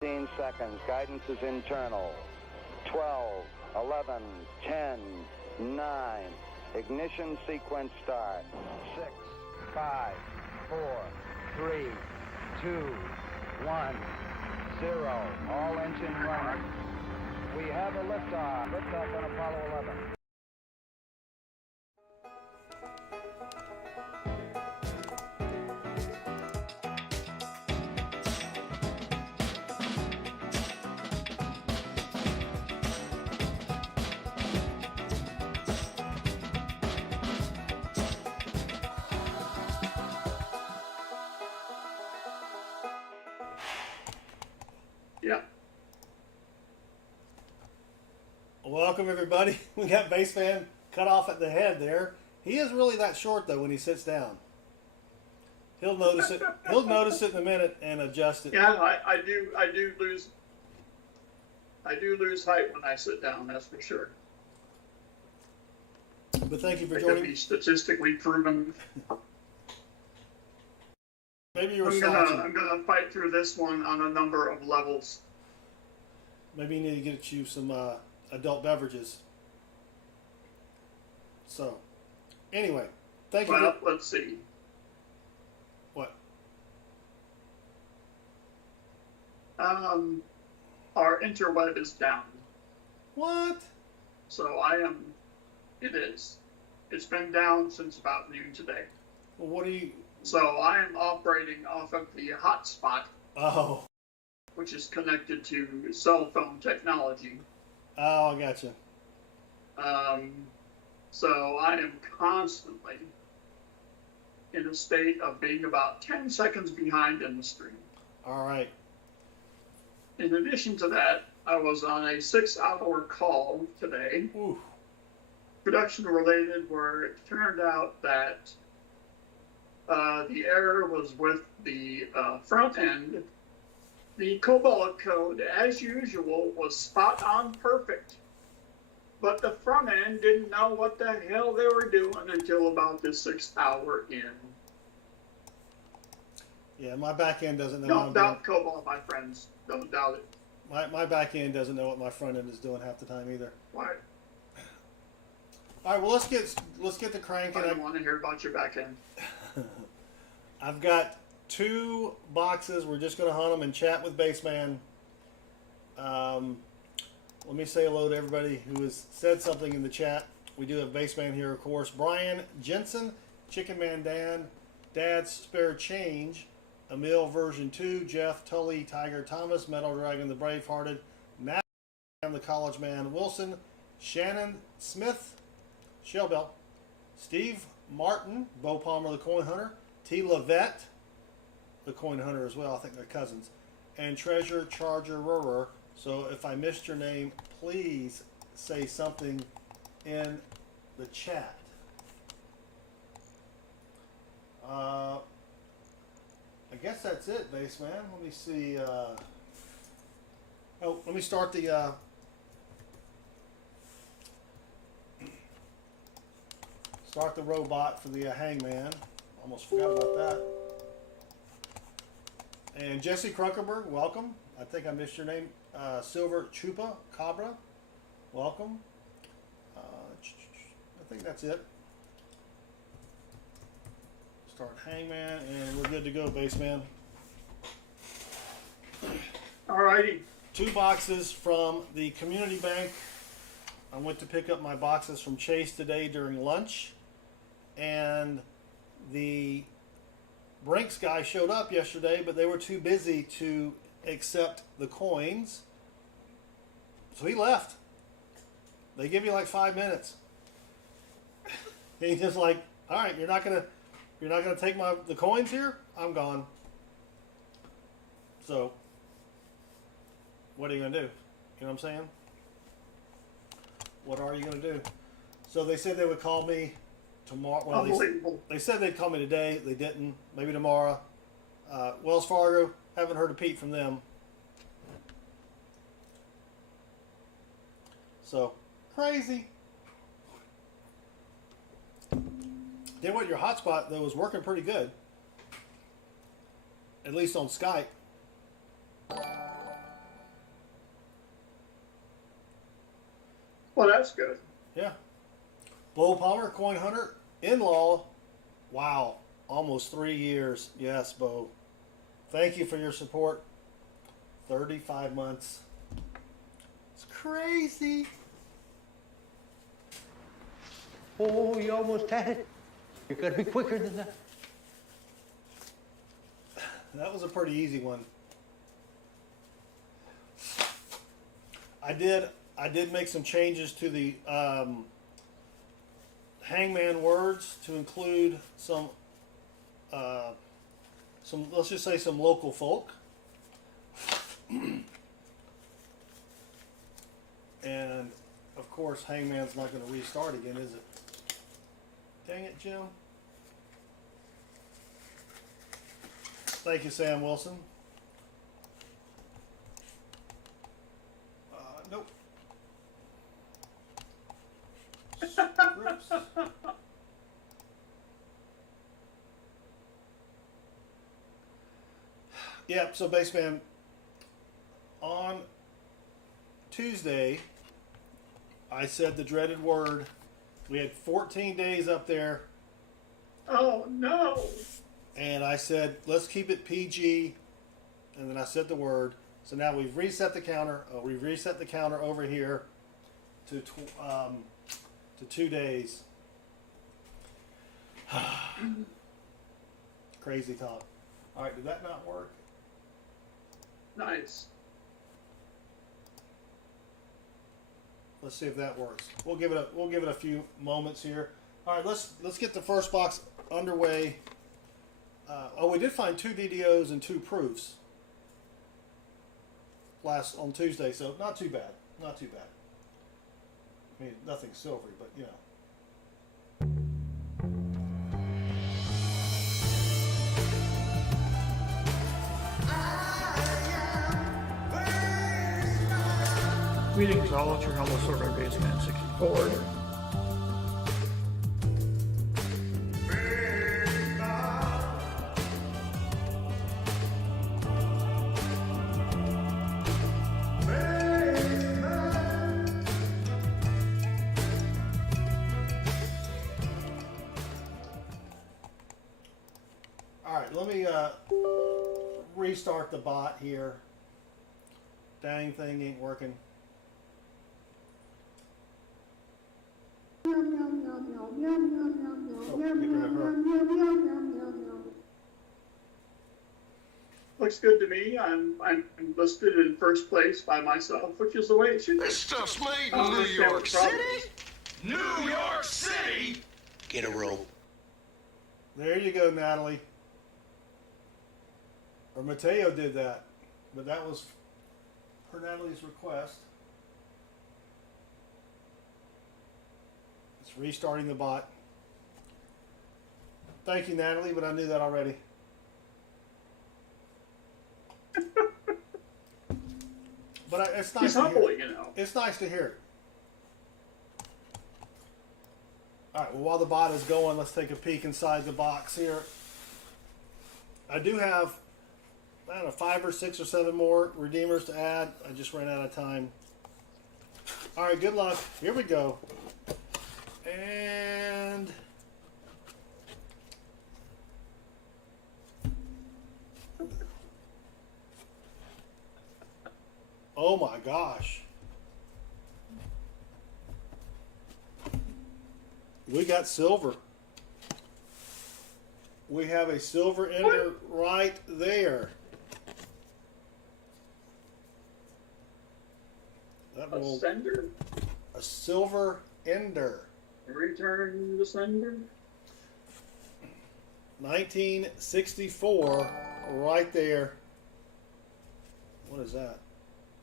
15 seconds. Guidance is internal. 12, 11, 10, 9. Ignition sequence start. 6, 5, 4, 3, 2, 1, 0. All engine running. We have a liftoff. Liftoff on Apollo 11. Yeah. Welcome everybody. We got Bassman cut off at the head there. He is really that short though when he sits down. He'll notice it. He'll notice it in a minute and adjust it. Yeah, I do lose height when I sit down, that's for sure. But thank you for It joining. can be statistically proven. Maybe you were I'm slouching. gonna fight through this one on a number of levels. Maybe you need to get you some adult beverages. So, anyway, thank you. Well, let's see. What? Our interweb is down. What? So it is. It's been down since about noon today. Well, what are you? So I am operating off of the hotspot, Oh. which is connected to cell phone technology. Oh, I gotcha. So I am constantly in a state of being about 10 seconds behind in the stream. All right. In addition to that, I was on a 6-hour call today, Ooh. production related, where it turned out that the error was with the front end. The COBOL code, as usual, was spot on perfect. But the front end didn't know what the hell they were doing until about the 6th hour in. Yeah, my back end doesn't know. Don't doubt COBOL, my friends. Don't doubt it. My back end doesn't know what my front end is doing half the time either. Why? All right, well let's get the cranking. I don't want to hear about your back end. I've got 2 boxes. We're just going to hunt them and chat with Bassman. Let me say hello to everybody who has said something in the chat. We do have Bassman here, of course. Brian Jensen, Chicken Man Dan, Dad's Spare Change, Emil version 2, Jeff Tully, Tiger Thomas, Metal Dragon the Bravehearted, Nat the College Man Wilson, Shannon Smith, Shellbell, Steve Martin, Bo Palmer the Coin Hunter, T. Levette, the Coin Hunter as well, I think they're cousins, and Treasure Charger Rurer. So if I missed your name, please say something in the chat. I guess that's it, Bassman. Let me see. Let me start the robot for the Hangman. Almost forgot about that. And Jesse Kruckenberg, welcome. I think I missed your name. Silver Chupa Cabra, welcome. I think that's it. Start Hangman, and we're good to go, Bassman. Alrighty. 2 boxes from the community bank. I went to pick up my boxes from Chase today during lunch, and the Brinks guy showed up yesterday, but they were too busy to accept the coins, so he left. They give you like 5 minutes. And he's just like, all right, you're not gonna take the coins here? I'm gone. So what are you gonna do? You know what I'm saying? What are you gonna do? So they said they would call me tomorrow. Well, Unbelievable. they said they'd call me today. They didn't. Maybe tomorrow. Wells Fargo, haven't heard a peep from them. So, crazy. Then what, your hotspot, though, was working pretty good. At least on Skype. Well, that's good. Yeah. Bo Palmer, coin hunter, in-law. Wow. Almost 3 years. Yes, Bo. Thank you for your support. 35 months. It's crazy. Oh, you almost had it. You gotta be quicker than that. That was a pretty easy one. I did make some changes to the Hangman words to include some let's just say some local folk. And of course Hangman's not going to restart again, is it? Dang it, Jim. Thank you, Sam Wilson. Nope. Scripts. Yeah, so Baseman, on Tuesday, I said the dreaded word. We had 14 days up there. Oh, no. And I said, let's keep it PG. And then I said the word. So now we've reset the counter. We've reset the counter over here to 2 days. Crazy talk. All right, did that not work? Nice. Let's see if that works. We'll give it a few moments here. All right, let's get the first box underway. We did find 2 DDOs and 2 proofs on Tuesday, so not too bad. Not too bad. I mean, nothing silvery, but you know. Greetings all at your humble servant, Baseman 64. Alright, let me restart the bot here. Dang thing ain't working. Looks good to me. I'm listed in first place by myself, which is the way it should be. This stuff's made in New York City. New York City. Get a rope. There you go, Natalie. Or Mateo did that, but that was per Natalie's request. It's restarting the bot. Thank you, Natalie, but I knew that already. But it's nice He's to humble, hear. you know. It's nice to hear it. All right, well, while the bot is going, let's take a peek inside the box here. I do have, I don't know, 5 or 6 or 7 more redeemers to add. I just ran out of time. All right, good luck. Here we go. And oh my gosh. We got silver. We have a silver ender right there. That will, Sender? a silver ender. Return the sender? 1964, right there. What is that?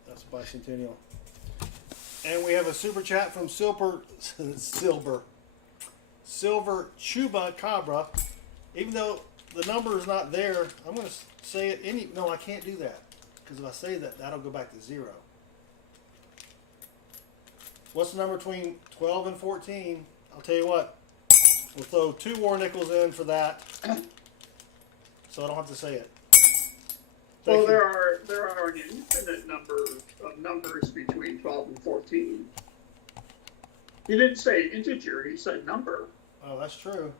That's bicentennial. And we have a super chat from Silver Chuba Cabra. Even though the number is not there, I'm going to say it no, I can't do that. Because if I say that, that'll go back to 0. What's the number between 12 and 14? I'll tell you what. We'll throw 2 war nickels in for that. So I don't have to say it. Well, Thank you. there are an infinite number of numbers between 12 and 14. He didn't say integer, he said number. Oh, that's true.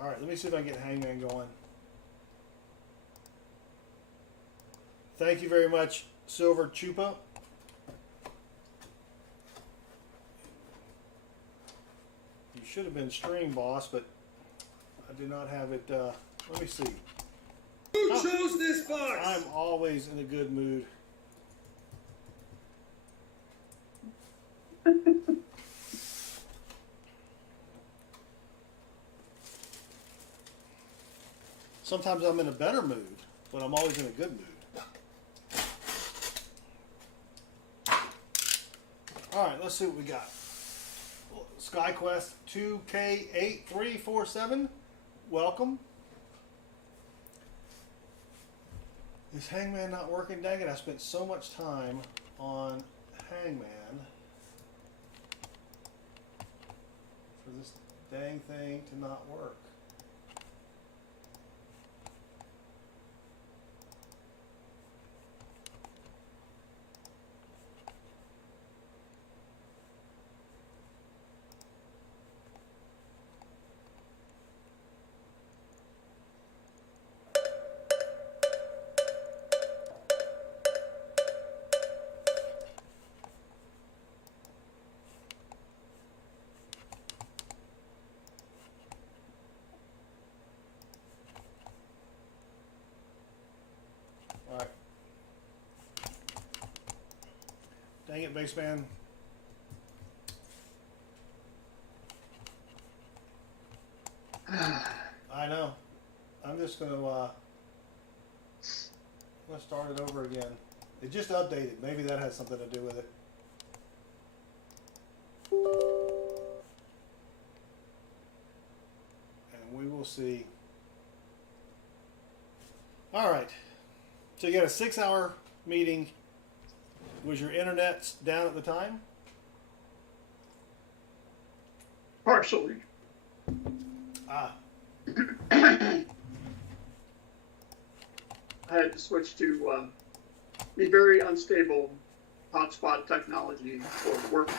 All right, let me see if I can get Hangman going. Thank you very much, Silver Chupa. You should have been stream boss, but I do not have it. Let me see. Who chose this box? I'm always in a good mood. Sometimes I'm in a better mood, but I'm always in a good mood. All right, let's see what we got. SkyQuest 2K8347, welcome. Is Hangman not working? Dang it, I spent so much time on Hangman for this dang thing to not work. Alright. Dang it, baseman. I know. I'm just gonna start it over again. It just updated. Maybe that has something to do with it. And we will see. Alright. So you got a 6-hour meeting. Was your internet down at the time? Partially. Ah. I had to switch to the very unstable hotspot technology for work.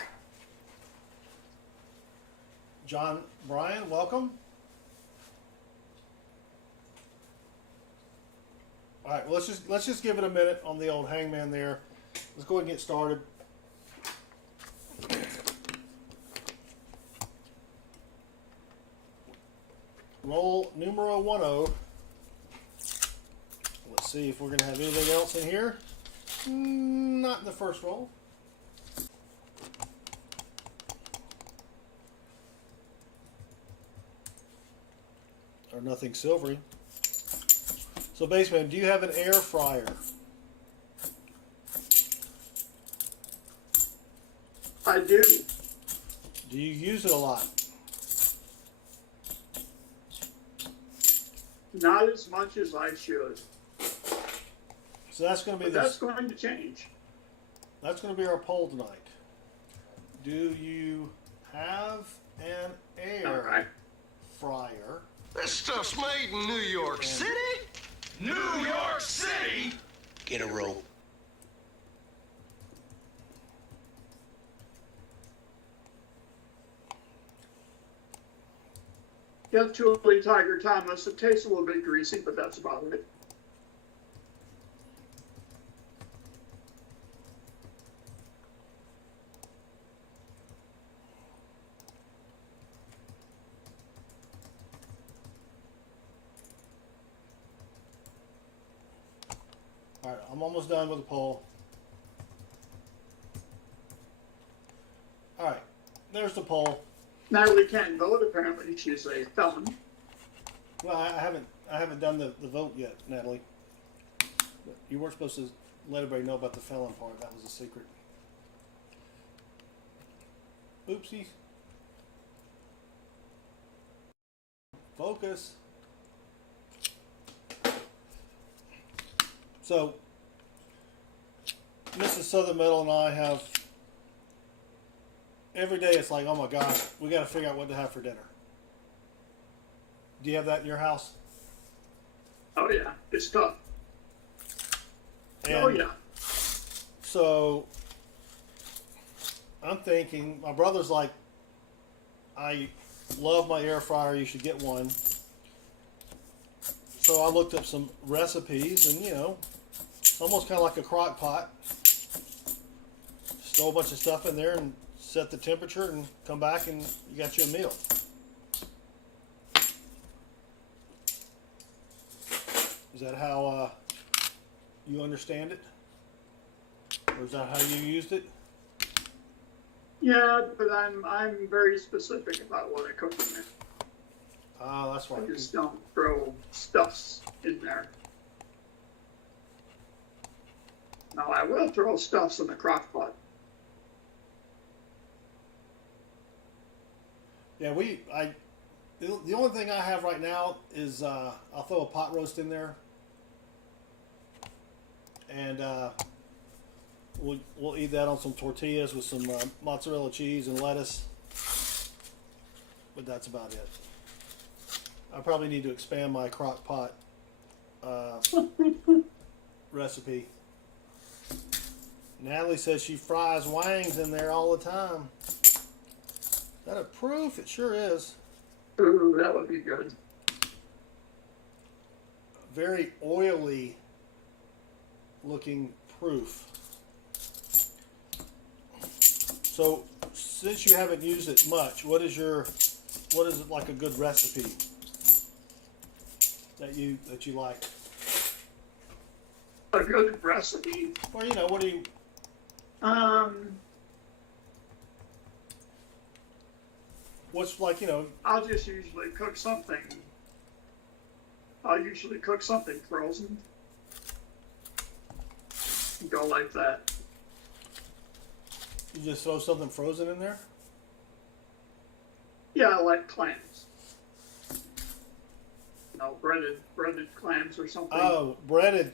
John Bryan, welcome. All right, well, let's just give it a minute on the old Hangman there. Let's go ahead and get started. Roll numero 10. Let's see if we're going to have anything else in here. Not in the first roll. Or nothing silvery. So, Baseman, do you have an air fryer? I do. Do you use it a lot? Not as much as I should. So that's going to be But that's going to change. That's going to be our poll tonight. Do you have an air fryer? This stuff's made in New York City? New York City? Get a rope. Get Julie Tiger Thomas. It tastes a little bit greasy, but that's about it. All right, I'm almost done with the poll. All right, there's the poll. Natalie can't vote. Apparently, she's a felon. Well, I haven't done the vote yet, Natalie. But you weren't supposed to let everybody know about the felon part. That was a secret. Oopsie. Focus. So, Mrs. Southern Metal and I have, every day it's like, oh my gosh, we got to figure out what to have for dinner. Do you have that in your house? Oh yeah, it's tough. And oh yeah. So, I'm thinking, my brother's like, I love my air fryer, you should get one. So I looked up some recipes and, you know, almost kind of like a crock pot. Just throw a bunch of stuff in there and set the temperature and come back and you got you a meal. Is that how you understand it? Or is that how you used it? Yeah, but I'm very specific about what I cook in there. Ah, that's right. I just don't throw stuffs in there. Now I will throw stuffs in the crock pot. Yeah, the only thing I have right now is I'll throw a pot roast in there, and we'll eat that on some tortillas with some mozzarella cheese and lettuce. But that's about it. I probably need to expand my crock pot recipe. Natalie says she fries wangs in there all the time. Is that a proof? It sure is. Ooh, that would be good. Very oily looking proof. So since you haven't used it much, what is it like a good recipe that you like? A good recipe? Or, you know, what do you... What's like, you know... I'll just usually cook something. I'll usually cook something frozen. Go like that. You just throw something frozen in there? Yeah, I like clams. You know, breaded clams or something. Oh, breaded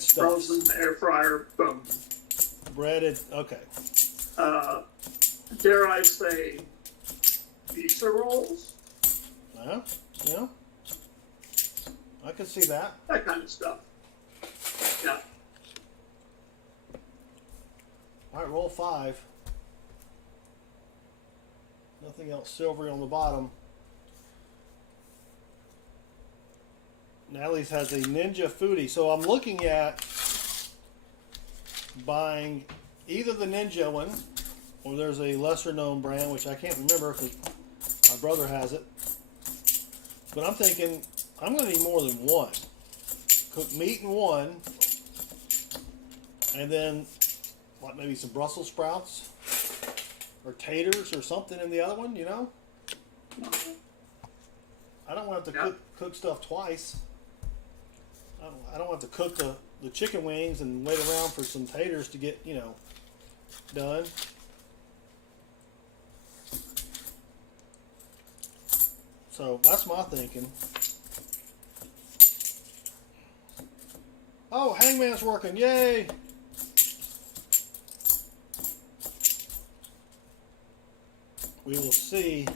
stuff. Frozen, air fryer, boom. Breaded, okay. Dare I say, pizza rolls? Yeah. I can see that. That kind of stuff. Yeah. All right, roll 5. Nothing else silvery on the bottom. Natalie's has a Ninja Foodie. So I'm looking at buying either the Ninja one or there's a lesser known brand, which I can't remember because my brother has it. But I'm thinking I'm going to need more than one. Cook meat in one, and then what, maybe some Brussels sprouts or taters or something in the other one, you know? I don't want to have to cook stuff twice. I don't have to cook the chicken wings and wait around for some taters to get, you know, done. So that's my thinking. Oh, Hangman's working. Yay! We will see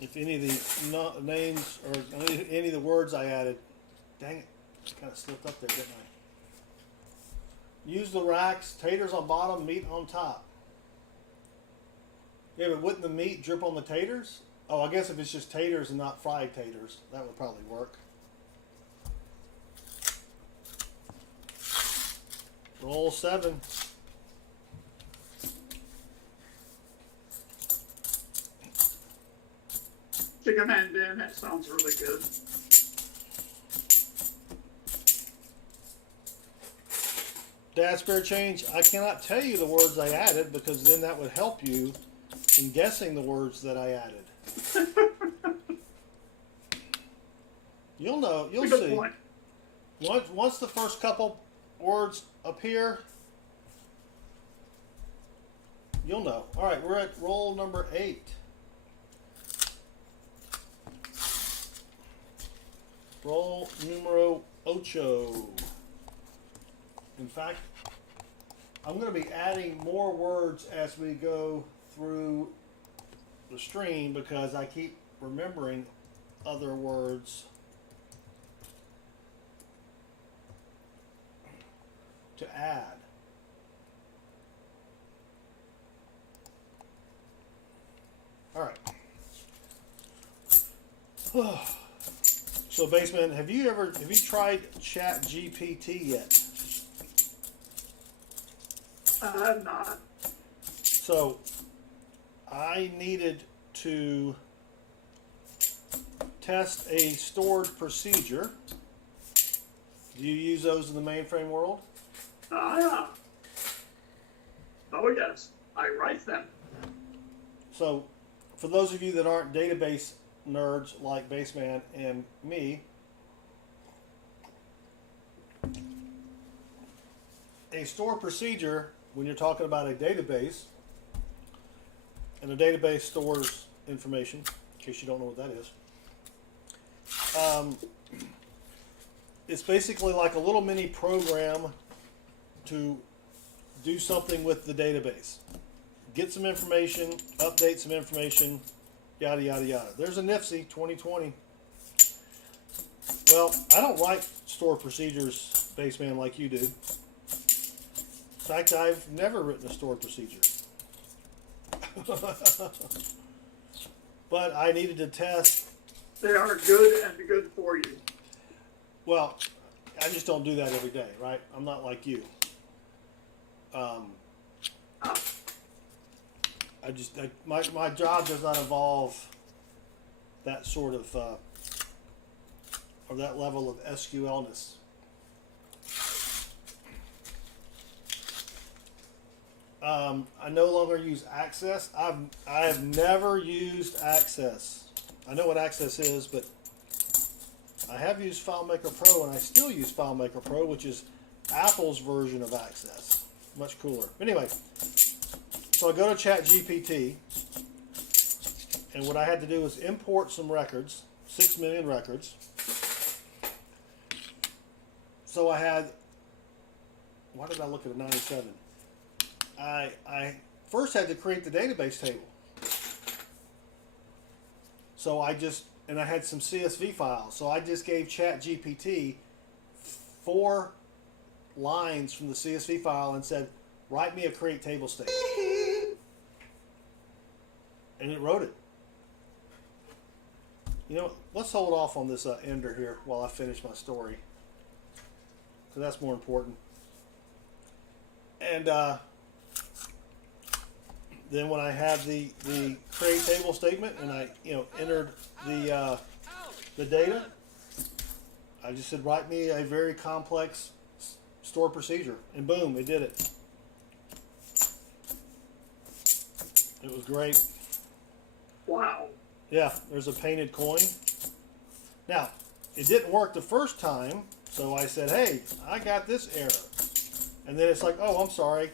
if any of the names or any of the words I added. Dang it. Kind of slipped up there, didn't I? Use the racks. Taters on bottom, meat on top. Yeah, but wouldn't the meat drip on the taters? Oh, I guess if it's just taters and not fried taters, that would probably work. Roll 7. Chicken man Dan, that sounds really good. Dad, spare change. I cannot tell you the words I added because then that would help you in guessing the words that I added. You'll know. You'll see. Point. Once the first couple words appear, you'll know. All right, we're at roll number 8. Roll numero 8. In fact, I'm going to be adding more words as we go through the stream because I keep remembering other words to add. So, Baseman, have you tried Chat GPT yet? I have not. So, I needed to test a stored procedure. Do you use those in the mainframe world? Ah. Oh, yes. I write them. So, for those of you that aren't database nerds like Baseman and me, a stored procedure, when you're talking about a database, and a database stores information, in case you don't know what that is, it's basically like a little mini program to do something with the database. Get some information, update some information, yada, yada, yada. There's a NIFSI 2020. Well, I don't write stored procedures, Baseman, like you do. In fact, I've never written a stored procedure. But I needed to test. They are good and good for you. Well, I just don't do that every day, right? I'm not like you. My job does not involve that sort of or that level of SQL-ness. I no longer use Access. I have never used Access. I know what Access is, but I have used FileMaker Pro, and I still use FileMaker Pro, which is Apple's version of Access. Much cooler. Anyway, so I go to ChatGPT, and what I had to do was import some records, 6 million records. So I had, why did I look at a 97? I first had to create the database table. So I had some CSV files. So I just gave ChatGPT 4 lines from the CSV file and said, write me a create table statement. And it wrote it. You know, let's hold off on this ender here while I finish my story. So that's more important. And then when I had the create table statement and I entered the data, I just said write me a very complex store procedure, and boom, it did it. It was great. Wow. Yeah, there's a painted coin. Now, it didn't work the first time, so I said, hey, I got this error. And then it's like, oh, I'm sorry.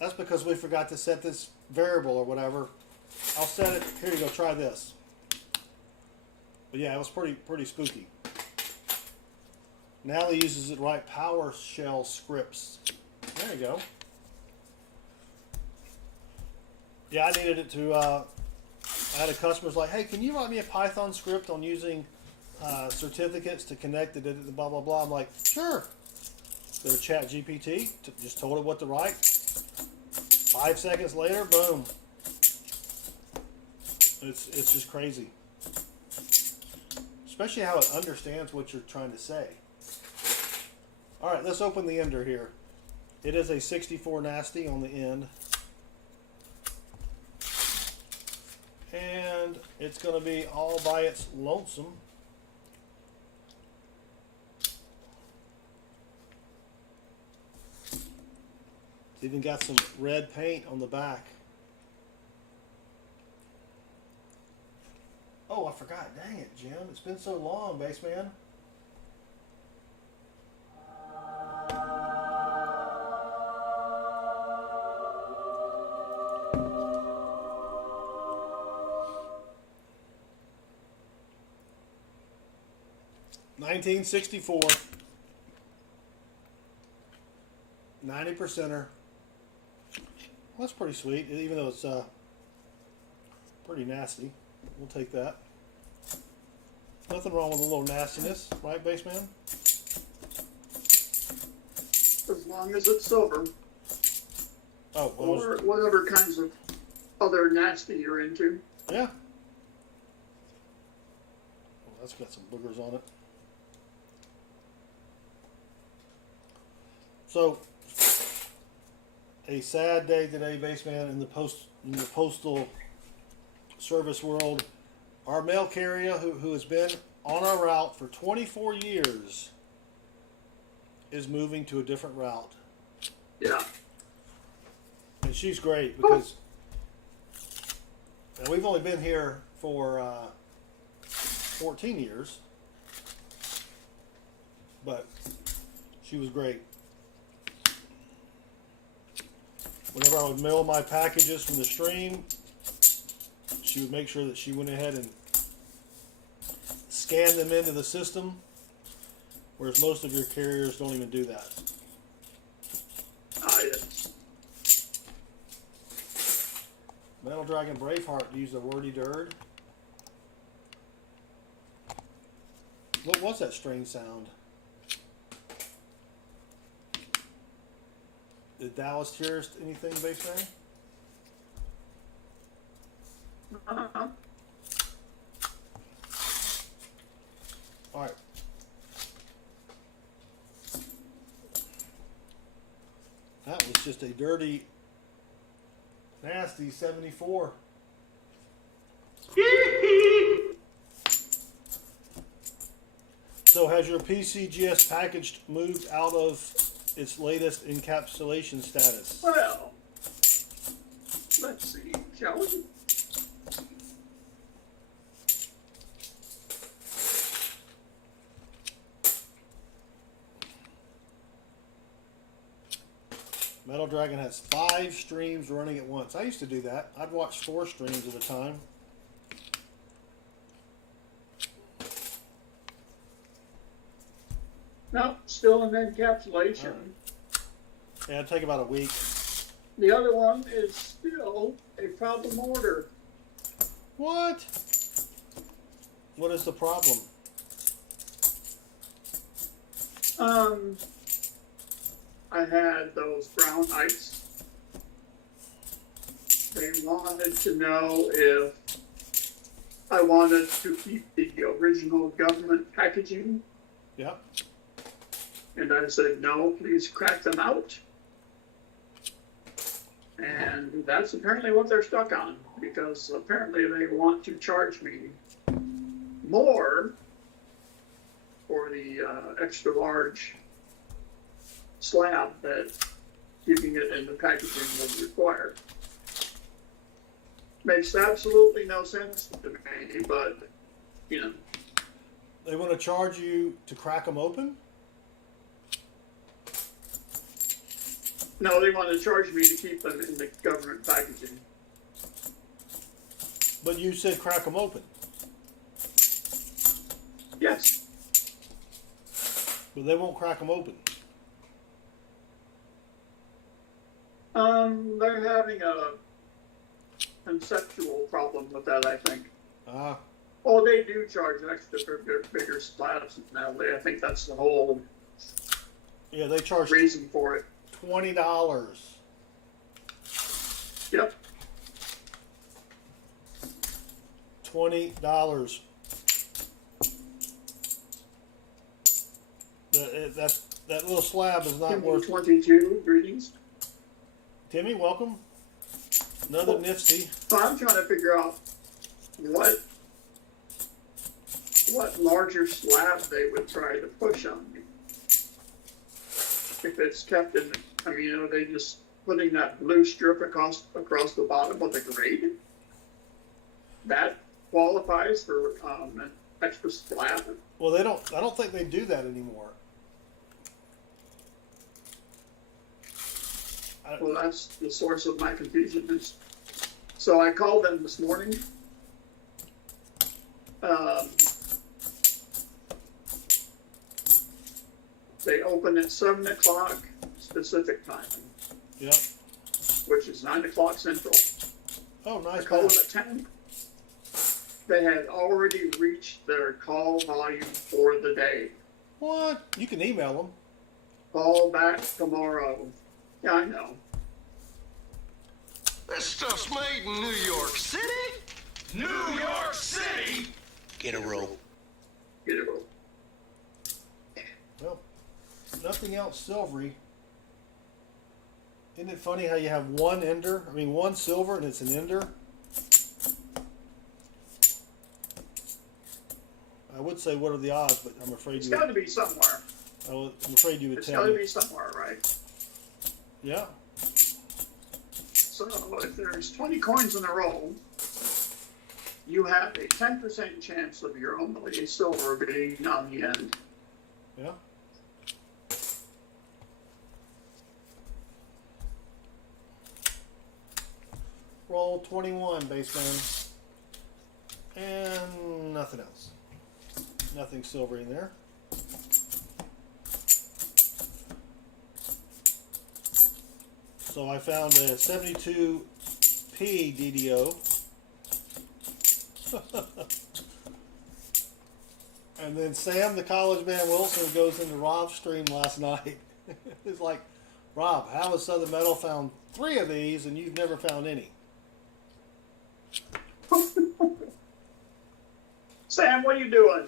That's because we forgot to set this variable or whatever. I'll set it. Here you go. Try this. But yeah, it was pretty spooky. Now he uses it to write PowerShell scripts. There you go. Yeah, I needed it to. I had a customer who's like, hey, can you write me a Python script on using certificates to connect it to blah blah blah? I'm like, sure. Go to ChatGPT. Just told it what to write. 5 seconds later, boom. It's just crazy. Especially how it understands what you're trying to say. All right, let's open the ender here. It is a 64 nasty on the end. And it's going to be all by its lonesome. It's even got some red paint on the back. Oh, I forgot. Dang it, Jim. It's been so long, Baseman. $1964. 90%er. Well, that's pretty sweet, even though it's pretty nasty. We'll take that. Nothing wrong with a little nastiness, right, Baseman? As long as it's silver. Oh, well, or whatever kinds of other nasty you're into. yeah. got some boogers on it. So, a sad day today, Baseman, in the postal service world. Our mail carrier, who has been on our route for 24 years, is moving to a different route. Yeah. And she's great because we've only been here for 14 years, but she was great. Whenever I would mail my packages from the stream, she would make sure that she went ahead and scanned them into the system, whereas most of your carriers don't even do that. Yes. Metal Dragon Braveheart used a wordy dird. What was that strange sound? Did Dallas hear us anything, Baseman? Uh-huh. All right. That was just a dirty, nasty 74. So has your PCGS package moved out of its latest encapsulation status? Well, let's see, shall we? Metal Dragon has 5 streams running at once. I used to do that. I'd watch 4 streams at a time. No, still in encapsulation. Right. Yeah, it'd take about a week. The other one is still a problem order. What? What is the problem? I had those brown ice. They wanted to know if I wanted to keep the original government packaging. Yeah. And I said, no, please crack them out. And that's apparently what they're stuck on, because apparently they want to charge me more for the extra large slab that keeping it in the packaging would require. Makes absolutely no sense to me, but, you know. They want to charge you to crack them open? No, they want to charge me to keep them in the government packaging. But you said crack them open. Yes. But they won't crack them open. They're having a conceptual problem with that, I think. Ah. Oh, they do charge extra for bigger slabs now. I think that's the whole Yeah, they charge reason for it. $20. Yep. $20. That little slab is not worth. 22, greetings. Timmy, welcome. Another nifty. So I'm trying to figure out what larger slab they would try to push on me. If it's kept in, I mean, are they just putting that blue strip across the bottom of the grade? That qualifies for an extra slab. Well, they don't. I don't think they do that anymore. Well, that's the source of my confusion. So I called them this morning. They open at 7 o'clock specific time. Yep. Which is 9 o'clock central. Oh, nice. I called them at 10. They had already reached their call volume for the day. What? You can email them. Call back tomorrow. Yeah, I know. This stuff's made in New York City? New York City? Get a rope. Beautiful. Well, nothing else silvery. Isn't it funny how you have one ender? I mean, one silver and it's an ender. I would say what are the odds, but I'm afraid It's you. got to be somewhere. I'm afraid you would It's tell got to me. be somewhere, right? Yeah. So if there's 20 coins in a row, you have a 10% chance of your only silver being on the end. Yeah. Roll 21, baseman. And nothing else. Nothing silvery in there. So I found a 72p DDO. And then Sam, the college man Wilson, goes into Rob's stream last night. It's like, Rob, how has Southern Metal found 3 of these and you've never found any? Sam, what are you doing?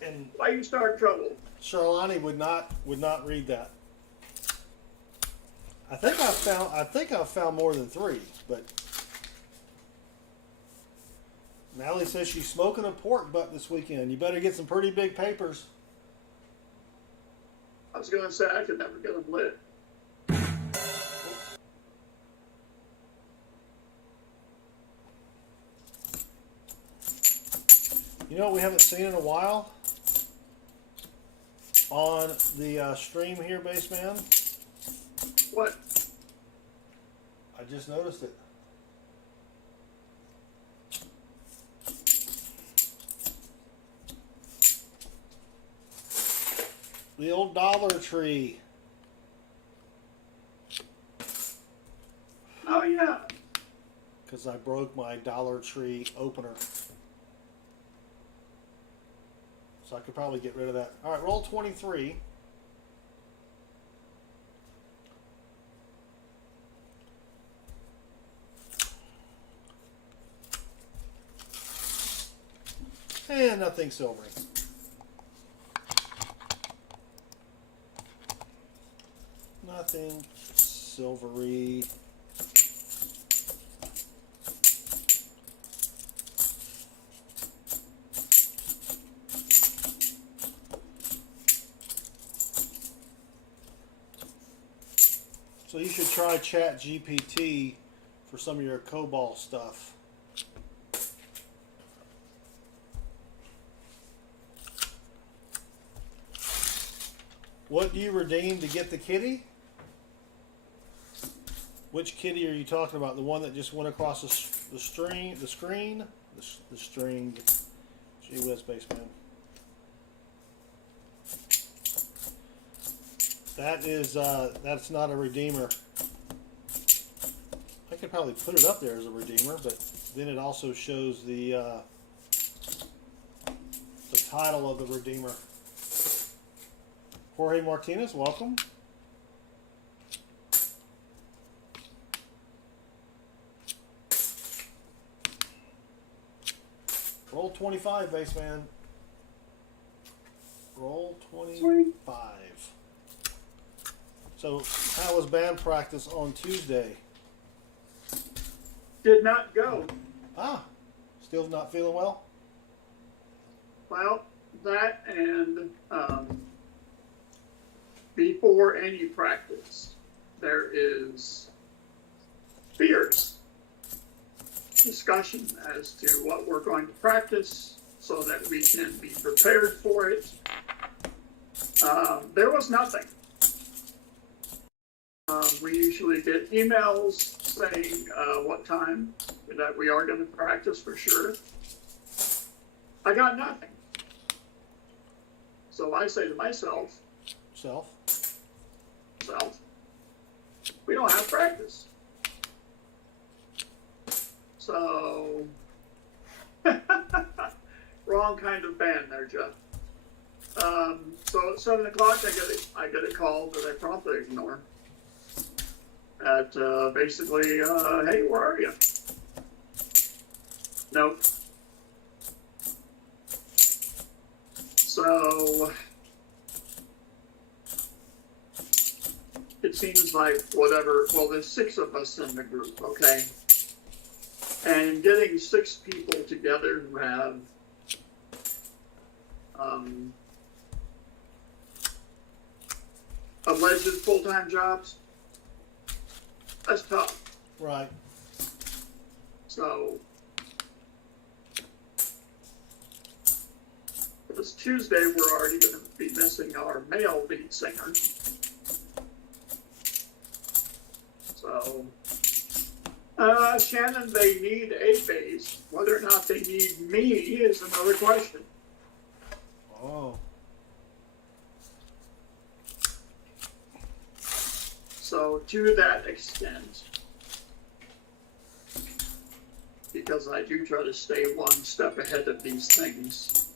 And Why you start trouble? Charlani would not read that. I think I've found more than 3, but Natalie says she's smoking a pork butt this weekend. You better get some pretty big papers. I was going to say I could never get them lit. You know what we haven't seen in a while on the stream here, Baseman? What? I just noticed it. The old Dollar Tree. Oh, yeah. Because I broke my Dollar Tree opener. So I could probably get rid of that. All right, roll 23. And nothing silvery. Nothing silvery. So you should try Chat GPT for some of your COBOL stuff. What do you redeem to get the kitty? Which kitty are you talking about? The one that just went across the screen? The string? Gee whiz, Spaceman. That is, that's not a redeemer. I could probably put it up there as a redeemer, but then it also shows the title of the redeemer. Jorge Martinez, welcome. Roll 25, Baseman. Roll 25. So, how was band practice on Tuesday? Did not go. Ah, still not feeling well? Well, that and before any practice, there is fierce discussion as to what we're going to practice so that we can be prepared for it. There was nothing. We usually get emails saying what time that we are going to practice for sure. I got nothing. So I say to myself, we don't have practice. So, wrong kind of band there, Jeff. So at 7 o'clock, I get a call that I promptly ignore. At basically, hey, where are you? Nope. So it seems like whatever, well, there's 6 of us in the group, okay? And getting 6 people together who have alleged full-time jobs, that's tough. Right. So this Tuesday, we're already going to be missing our male lead singer. So, Shannon, they need a bass. Whether or not they need me is another question. Oh. So, to that extent, because I do try to stay one step ahead of these things,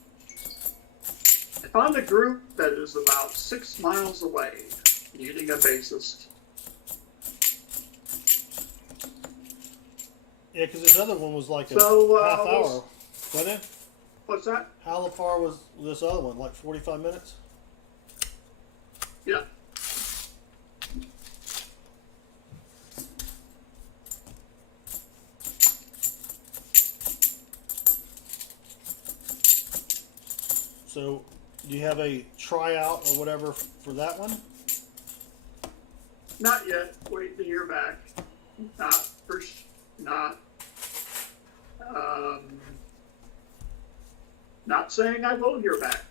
I found a group that is about 6 miles away, needing a bassist. Yeah, because this other one was like a So, half hour. Wasn't it? What's that? How far was this other one? Like 45 minutes? Yeah. So, do you have a tryout or whatever for that one? Not yet. Wait to hear back. Not saying I will hear back.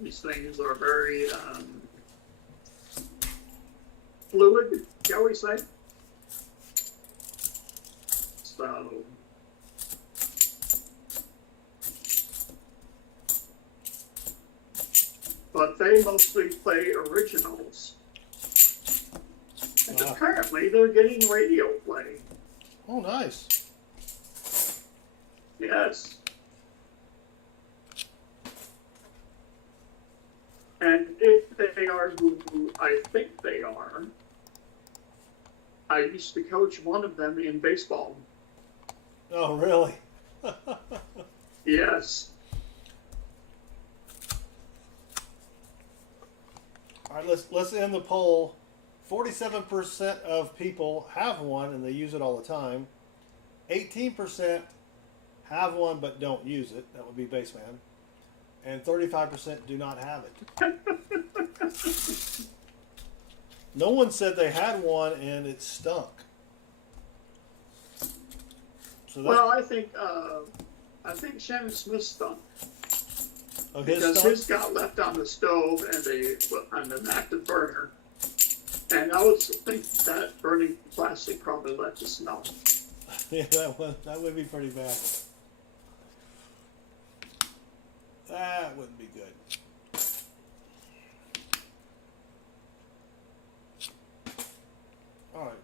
These things are very fluid, shall we say? So, but they mostly play originals. And apparently they're getting radio play. Oh, nice. Yes. And if they are who I think they are, I used to coach one of them in baseball. Oh, really? Yes. All right, let's end the poll. 47% of people have one and they use it all the time. 18% have one but don't use it. That would be baseman. And 35% do not have it. No one said they had one and it stunk. So Well, I think Shannon Smith stunk. oh, Because stunk? his got left on the stove and an active burner. And I would think that burning plastic probably left a smell. Yeah, that would be pretty bad. That wouldn't be good. All right.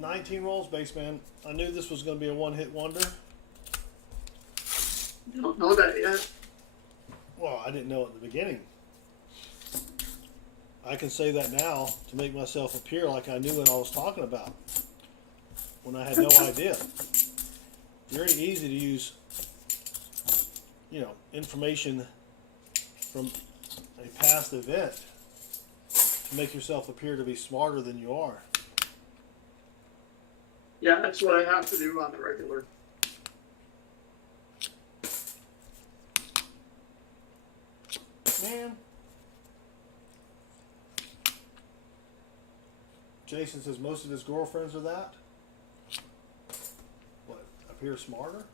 $19 rolls, baseman. I knew this was going to be a one-hit wonder. You don't know that yet. Well, I didn't know at the beginning. I can say that now to make myself appear like I knew what I was talking about when I had no idea. Very easy to use, information from a past event to make yourself appear to be smarter than you are. Yeah, that's what I have to do on the regular. Man. Jason says most of his girlfriends are that. What, appear smarter?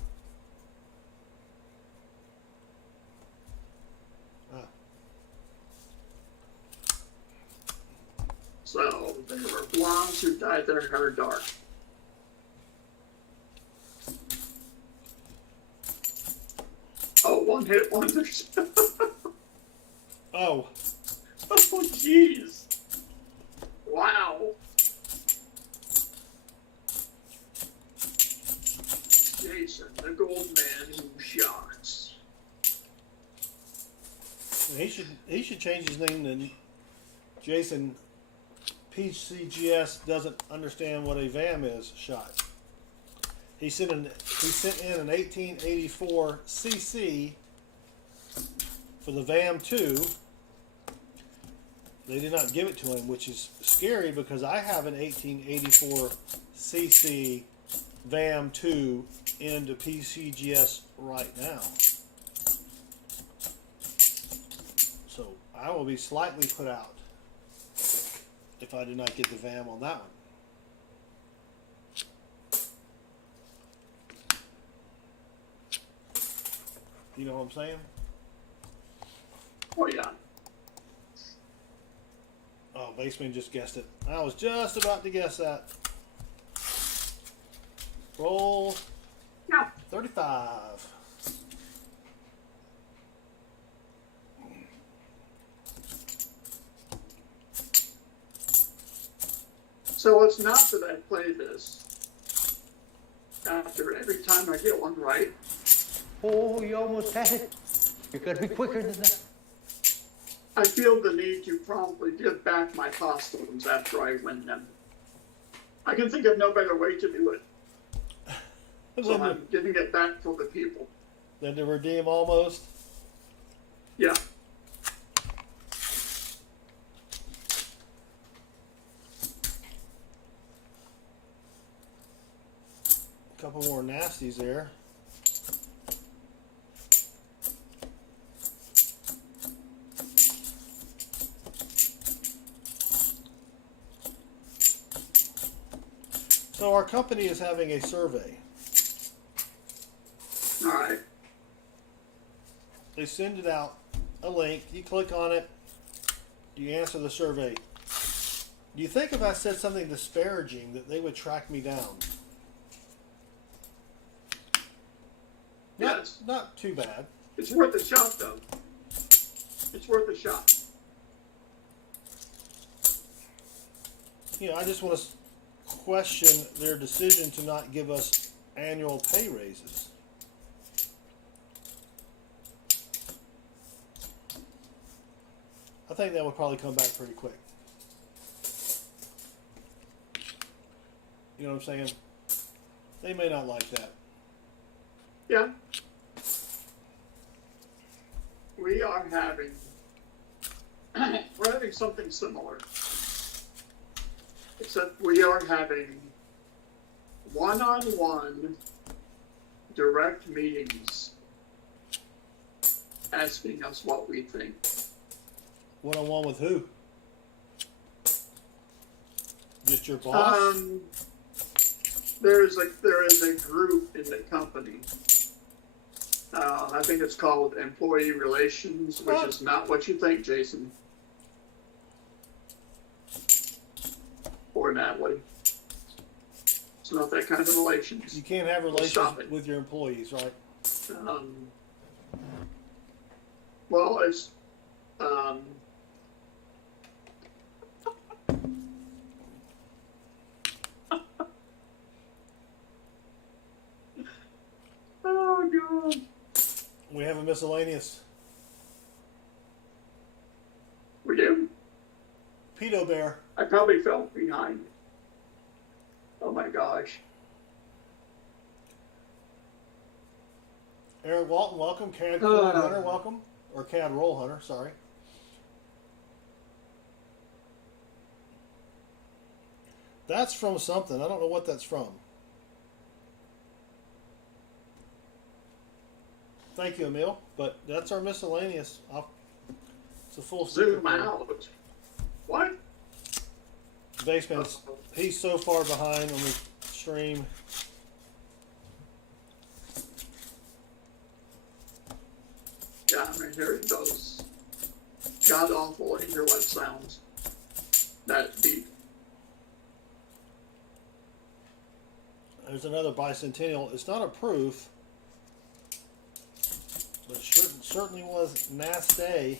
Ah. So there were blondes who dyed their hair dark. Oh, one-hit wonders. Oh. Oh, jeez. Wow. Jason, the gold man who shots. He should change his name to Jason PCGS doesn't understand what a VAM is shot. He sent in an 1884 CC for the VAM 2. They did not give it to him, which is scary because I have an 1884 CC VAM 2 into PCGS right now. So I will be slightly put out if I do not get the VAM on that one. You know what I'm saying? Oh, yeah. Oh, Baseman just guessed it. I was just about to guess that. Roll Yeah. 35. So it's not that I play this after every time I get one right. Oh, you almost had it. You gotta be quicker than that. I feel the need to promptly give back my costumes after I win them. I can think of no better way to do it. So I'm giving it back for the people. Then to redeem almost. Yeah. A couple more nasties there. So our company is having a survey. All right. They send it out, a link. You click on it. You answer the survey. Do you think if I said something disparaging that they would track me down? Yes. Not too bad. It's worth a shot, though. It's worth a shot. You know, I just want to question their decision to not give us annual pay raises. I think that would probably come back pretty quick. You know what I'm saying? They may not like that. Yeah. We are having, we're having something similar. Except we are having one-on-one direct meetings asking us what we think. One-on-one with who? Just your boss? There is a group in the company. I think it's called Employee Relations, which is not what you think, Jason. Or Natalie. It's not that kind of relations. You can't have relations with your employees, right? Well, it's oh God. We have a miscellaneous. We do. Pedo Bear. I probably fell behind. Oh my gosh. Aaron Walton, welcome. Cad Cool Hunter, welcome. Or Cad Roll Hunter, sorry. That's from something. I don't know what that's from. Thank you, Emil. But that's our miscellaneous. It's a full Zoom out. What? Baseman's, he's so far behind on the stream. Yeah, I'm hearing those god awful earless sounds. That beat. There's another bicentennial. It's not a proof, but it certainly was nasty.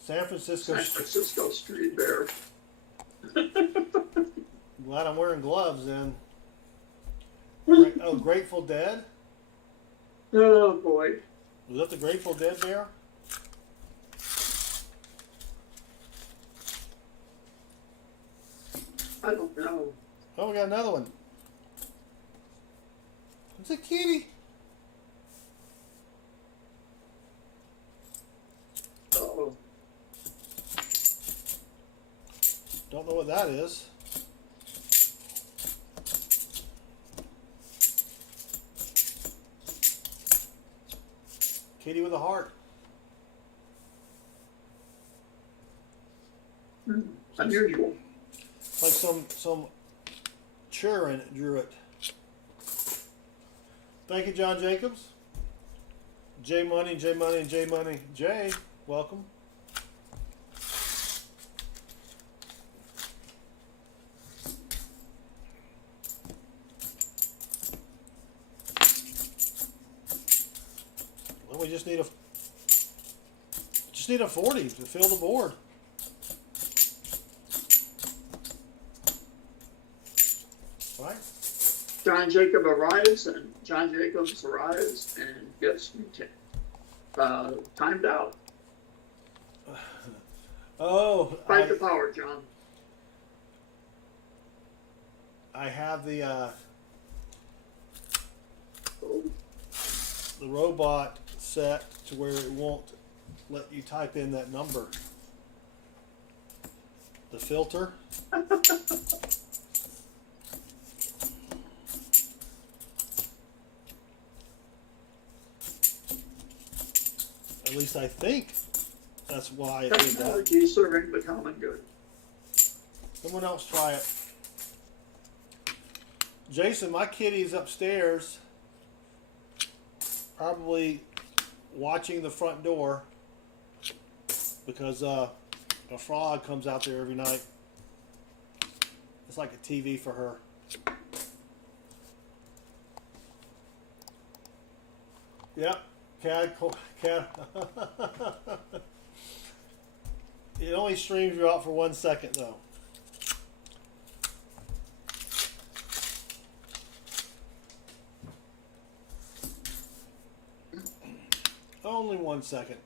San Francisco Street Bear. Glad I'm wearing gloves then. Oh, Grateful Dead? Oh boy. Was that the Grateful Dead bear? I don't know. Oh, we got another one. It's a kitty. Uh-oh. Don't know what that is. Kitty with a heart. Unusual. Like some children drew it. Thank you, John Jacobs. J Money, J Money, J Money. Jay, welcome. Well, we just need a 40 to fill the board. Right? John Jacob arrives, and John Jacobs arrives and gets timed out. Oh, Fight the power, John. I have the Oh, robot set to where it won't let you type in that number. The filter. At least I think that's why it did that. technology serving the common good. Someone else try it. Jason, my kitty's upstairs, probably watching the front door because a frog comes out there every night. It's like a TV for her. Yep, cat. It only streams you out for 1 second though. Only 1 second.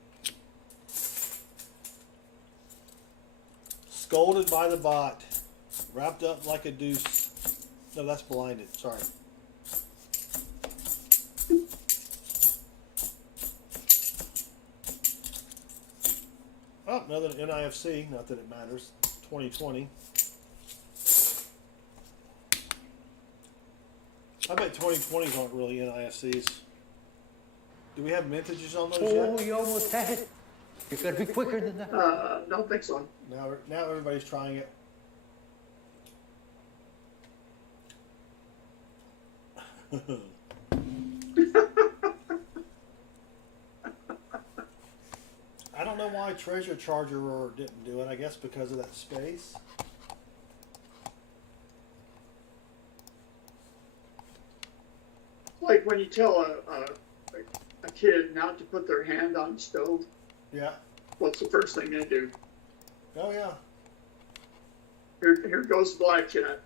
Scolded by the bot. Wrapped up like a deuce. No, that's blinded. Sorry. Oh, another NIFC. Not that it matters. 2020. I bet 2020s aren't really NIFCs. Do we have mintages on those Oh, yet? you almost had it. You gotta be quicker than that. Don't think so. Now everybody's trying it. I don't know why Treasure Charger didn't do it. I guess because of that space. Like when you tell a kid not to put their hand on the stove, Yeah. what's the first thing they do? Oh yeah. Here goes the black cat.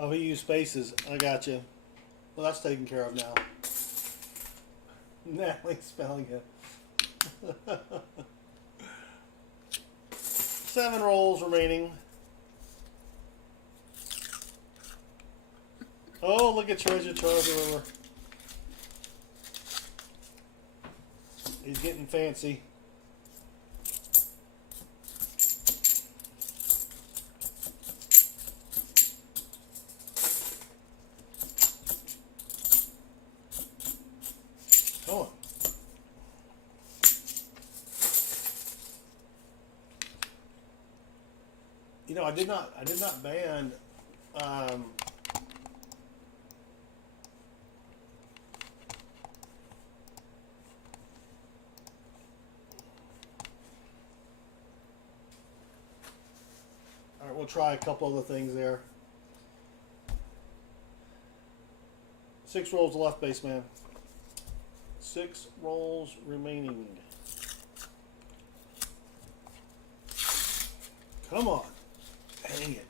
Oh, he used spaces. I got you. Well, that's taken care of now. Natalie spelling it. 7 rolls remaining. Oh, look at Treasure Charger. He's getting fancy. Come on. You know, I did not ban all right, we'll try a couple other things there. 6 rolls left, base man. 6 rolls remaining. Come on. Dang it.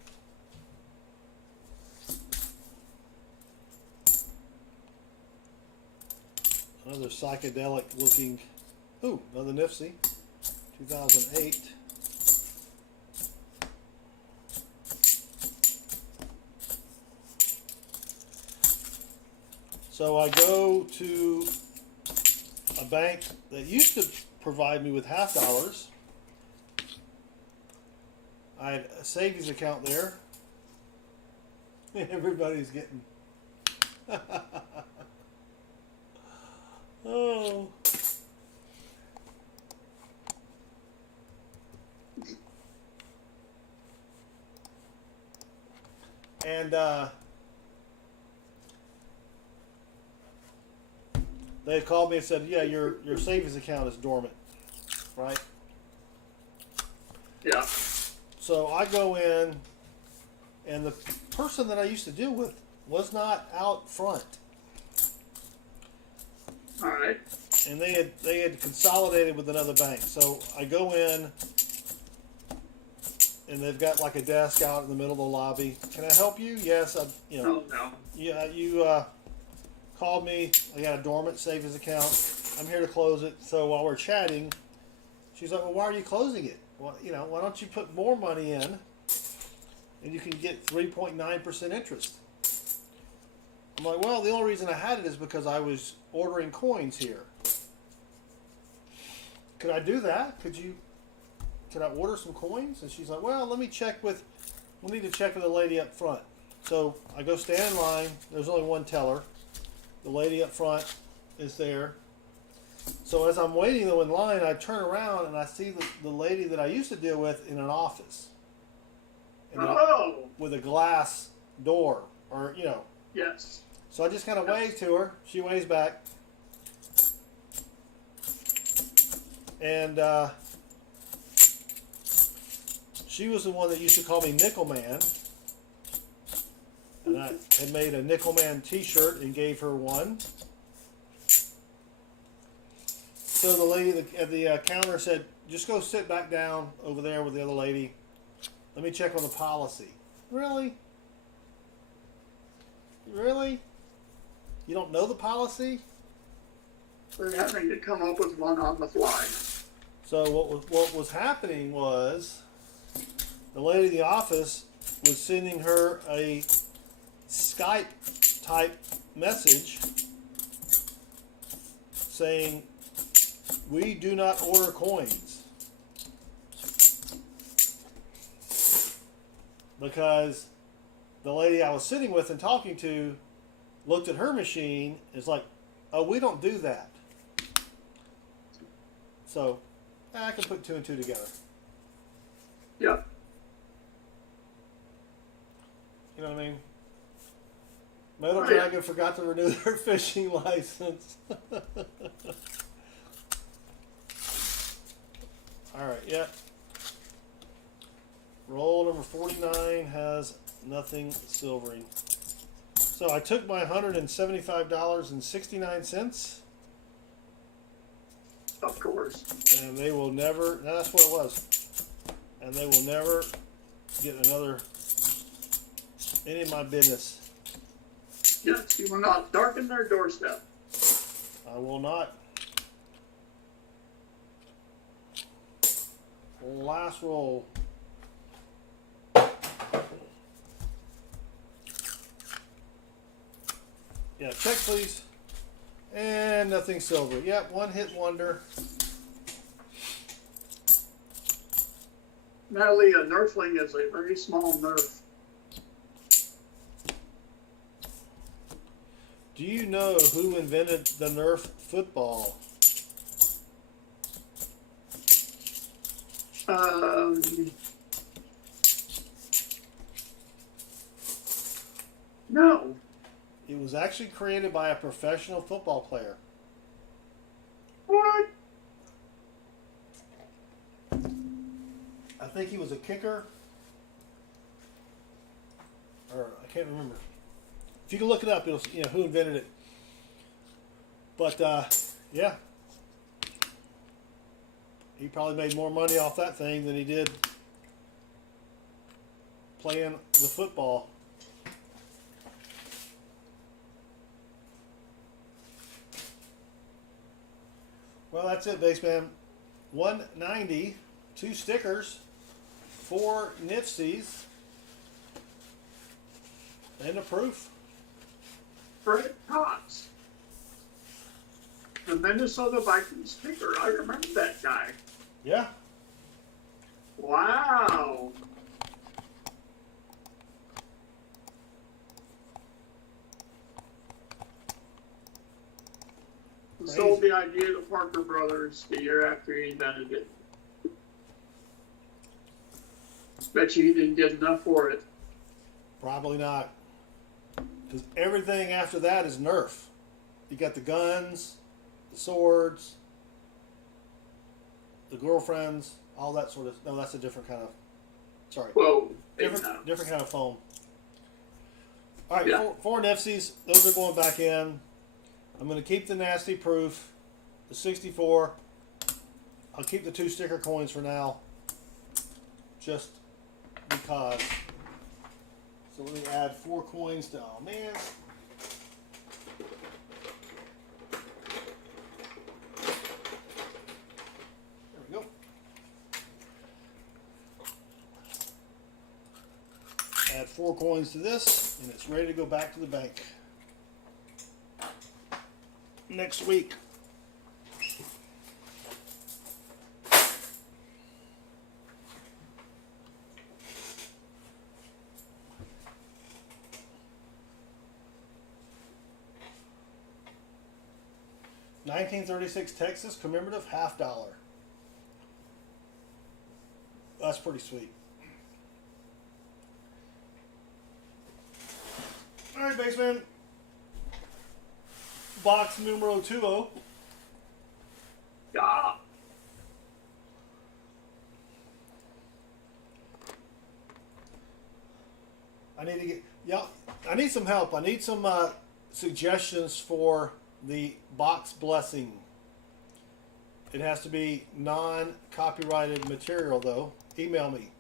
Another psychedelic looking. Ooh, another Nifty. 2008. So I go to a bank that used to provide me with $50. I had a savings account there. Everybody's getting. Oh. And they had called me and said, "Yeah, your savings account is dormant, right?" Yeah. So I go in, and the person that I used to deal with was not out front, All right. and they had consolidated with another bank. So I go in, and they've got like a desk out in the middle of the lobby. Can I help you? Yes, No, no. Yeah, you called me. I got a dormant savings account. I'm here to close it. So while we're chatting, she's like, "Well, why are you closing it? Well, why don't you put more money in, and you can get 3.9% interest?" I'm like, "Well, the only reason I had it is because I was ordering coins here. Could I do that? Could I order some coins?" And she's like, "Well, we'll need to check with the lady up front." So I go stand in line. There's only one teller. The lady up front is there. So as I'm waiting though in line, I turn around and I see the lady that I used to deal with in an office. With a glass door, or Yes. So I just kind of wave to her. She waves back. And she was the one that used to call me Nickel Man. And I had made a Nickel Man t-shirt and gave her one. So the lady at the counter said, "Just go sit back down over there with the other lady. Let me check on the policy." Really? Really? You don't know the policy? We're having to come up with one on the fly. So what was happening was the lady in the office was sending her a Skype type message saying, "We do not order coins." Because the lady I was sitting with and talking to looked at her machine and is like, "Oh, we don't do that." So I can put two and two together. Yeah. You know what I mean? Metal Dragon forgot to renew their fishing license. Alright, yep. Roll number 49 has nothing silvery. So I took my $175.69. Of course. And they will never, that's what it was. And they will never get any of my business. Yes, you will not darken their doorstep. I will not. Last roll. Yeah, check please. And nothing silver. Yep, one hit wonder. Natalie, a Nerfling is a very small Nerf. Do you know who invented the Nerf football? No. It was actually created by a professional football player. What? I think he was a kicker. Or I can't remember. If you can look it up, it'll who invented it. But yeah, he probably made more money off that thing than he did playing the football. Well, that's it, Baseman. 190, 2 stickers, 4 nifsies, and a proof. Fred Cox, the Minnesota Vikings kicker. I remember that guy. Yeah. Wow. He sold the idea to Parker Brothers the year after he invented it. Bet you he didn't get enough for it. Probably not. Because everything after that is Nerf. You got the guns, the swords, the girlfriends, all that sort of... No, that's a different kind of... Sorry. Whoa. Different kind of foam. All right, Yeah. four nifsies. Those are going back in. I'm going to keep the nasty proof, the 64. I'll keep the 2 sticker coins for now, just because. So let me add 4 coins to, oh man. There we go. Add 4 coins to this, and it's ready to go back to the bank next week. $1936 Texas commemorative $50. That's pretty sweet. All right, Baseman. Box numero 20. Yeah. I need to get, yeah, I need some help. I need some suggestions for the box blessing. It has to be non-copyrighted material, though. Email me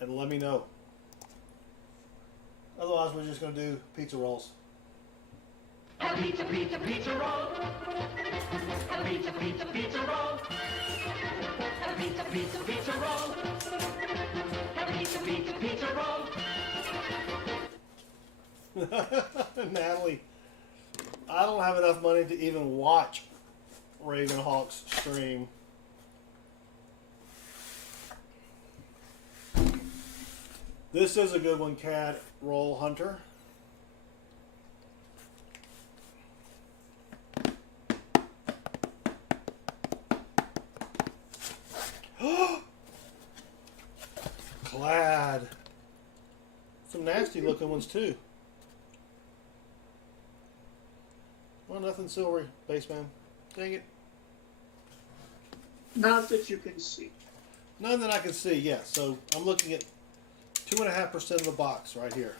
and let me know. Otherwise, we're just going to do pizza rolls. Have a pizza, pizza, pizza roll. Have a pizza, pizza, pizza roll. Have a pizza, pizza, pizza roll. Have a pizza, pizza, pizza roll. Natalie, I don't have enough money to even watch Ravenhawk's stream. This is a good one, Cad Roll Hunter. Glad. Some nasty looking ones too. Well, nothing silvery, Baseman. Dang it. Not that you can see. None that I can see, yeah. So I'm looking at 2.5% of the box right here.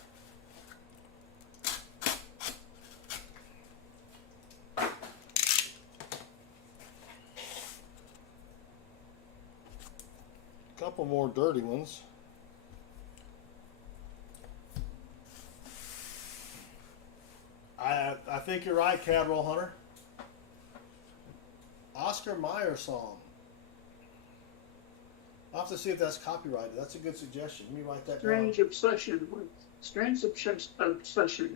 Couple more dirty ones. I think you're right, Cadwell Hunter. Oscar Mayer song. I'll have to see if that's copyrighted. That's a good suggestion. Let me write that down. Strange obsession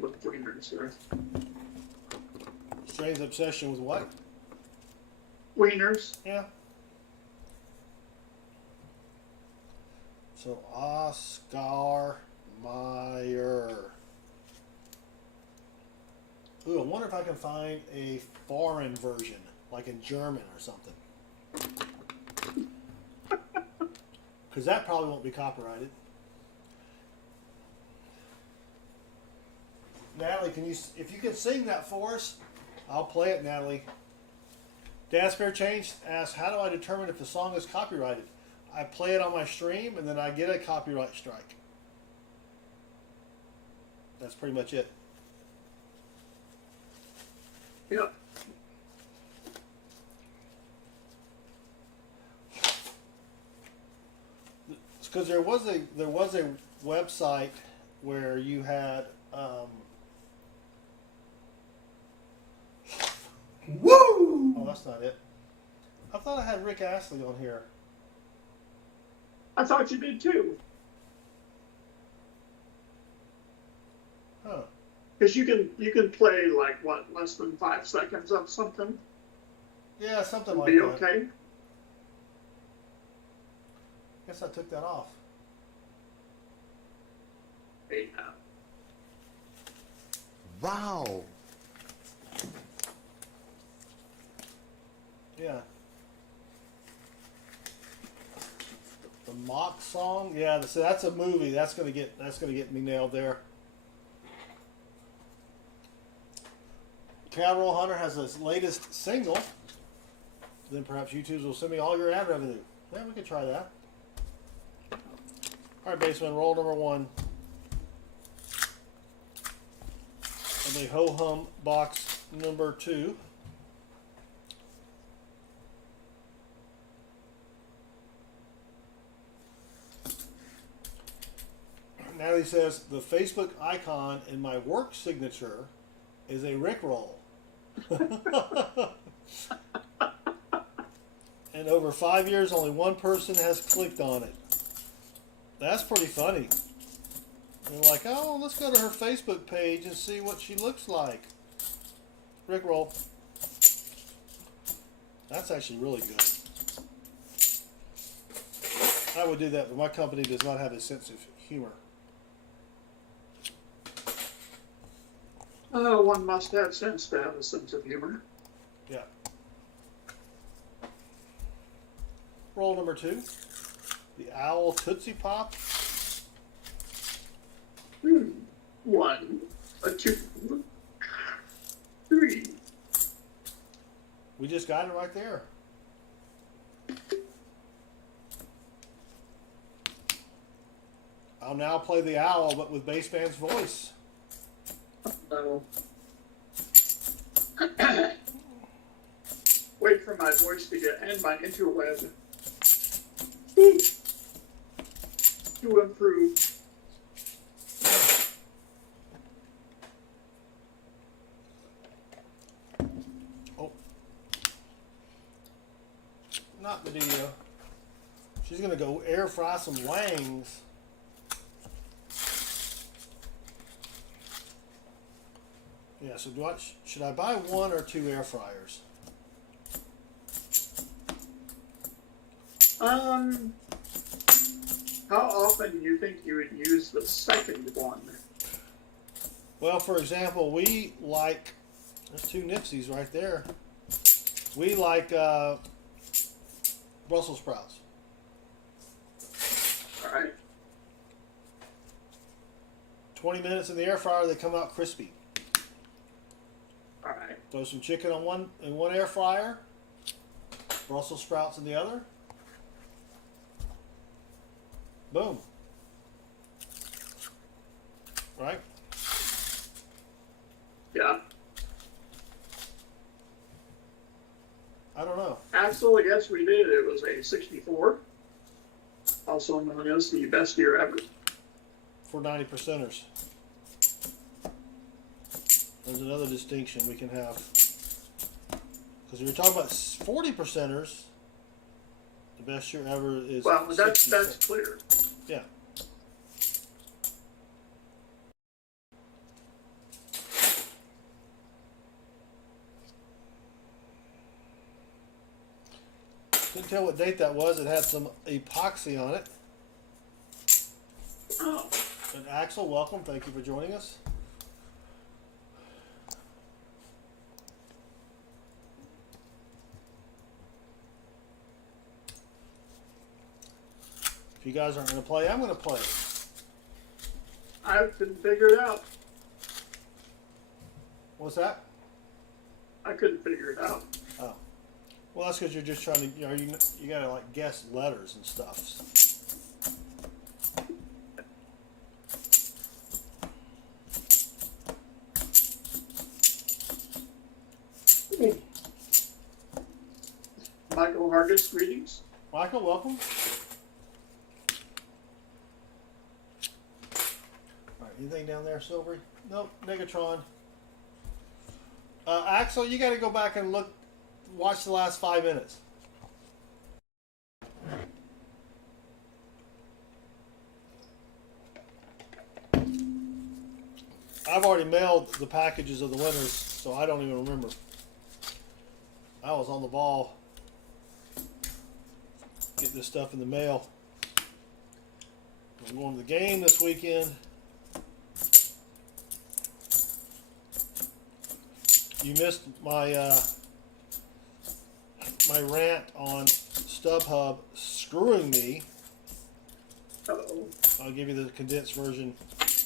with wieners here. Strange obsession with what? Wieners. Yeah. So Oscar Mayer. Ooh, I wonder if I can find a foreign version, like in German or something. Because that probably won't be copyrighted. Natalie, if you can sing that for us, I'll play it, Natalie. Dad Spare Change asks, how do I determine if the song is copyrighted? I play it on my stream, and then I get a copyright strike. That's pretty much it. Yep. Because there was a website where you had Woo! oh, that's not it. I thought I had Rick Astley on here. I thought you did too. Huh. Because you can play like what, less than 5 seconds of something. Yeah, something It'll like be that. okay. Guess I took that off. Hey, now. Wow. Yeah. The mock song. Yeah, so that's a movie. That's gonna get me nailed there. Cattle Hunter has his latest single. Then perhaps YouTube's will send me all your ad revenue. Yeah, we could try that. All right, Baseman, roll number 1. And the Ho Hum box number 2. Natalie says the Facebook icon in my work signature is a Rickroll. And over 5 years, only one person has clicked on it. That's pretty funny. They're like, oh, let's go to her Facebook page and see what she looks like. Rickroll. That's actually really good. I would do that, but my company does not have a sense of humor. One must have sense to have a sense of humor. Yeah. Roll number 2. The Owl Tootsie Pop. 1, a 2, 3. We just got it right there. I'll now play the owl, but with Baseman's voice. No. Wait for my voice to get and my interweb to improve. Oh. Not the video. She's going to go air fry some wangs. Yeah, so should I buy 1 or 2 air fryers? How often do you think you would use the second one? Well, for example, we like, there's 2 Nipsies right there. We like Brussels sprouts. All right. 20 minutes in the air fryer, they come out crispy. All right. Throw some chicken on one air fryer, Brussels sprouts in the other. Boom. Right? Yeah. I don't know. Axel, yes, we did. It was a 64, also known as the best year ever. For 90%ers. There's another distinction we can have. Because we were talking about 40%ers, the best year ever is. Well, that's 60%. clear. Yeah. Couldn't tell what date that was. It had some epoxy on it. Oh. And Axel, welcome. Thank you for joining us. If you guys aren't going to play, I'm going to play. I couldn't figure it out. What's that? I couldn't figure it out. Oh. Well, that's because you're just trying to, you got to like guess letters and stuff. Michael Hargis, greetings. Michael, welcome. All right, anything down there, Silvery? Nope, Megatron. Axel, you got to go back and watch the last 5 minutes. I've already mailed the packages of the winners, so I don't even remember. I was on the ball getting this stuff in the mail. I'm going to the game this weekend. You missed my my rant on StubHub screwing me. Uh-oh. I'll give you the condensed version.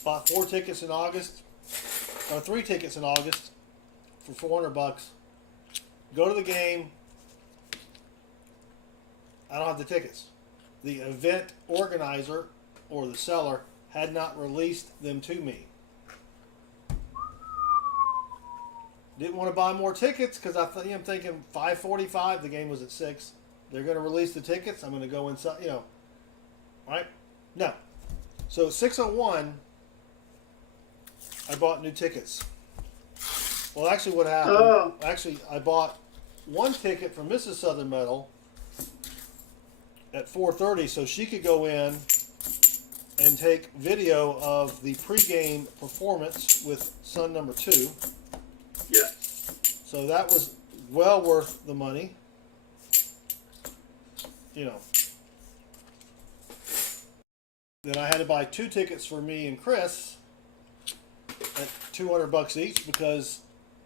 Bought 4 tickets in August, or 3 tickets in August for $400. Go to the game. I don't have the tickets. The event organizer or the seller had not released them to me. Didn't want to buy more tickets because I'm thinking 5:45. The game was at 6. They're going to release the tickets. I'm going to go inside. You know, right? No. So 6:01, I bought new tickets. Well, actually, what happened? Oh. Actually, I bought 1 ticket for Mrs. Southern Metal at 4:30, so she could go in and take video of the pregame performance with son number 2. Yeah. So that was well worth the money. You know. Then I had to buy 2 tickets for me and Chris at $200 each because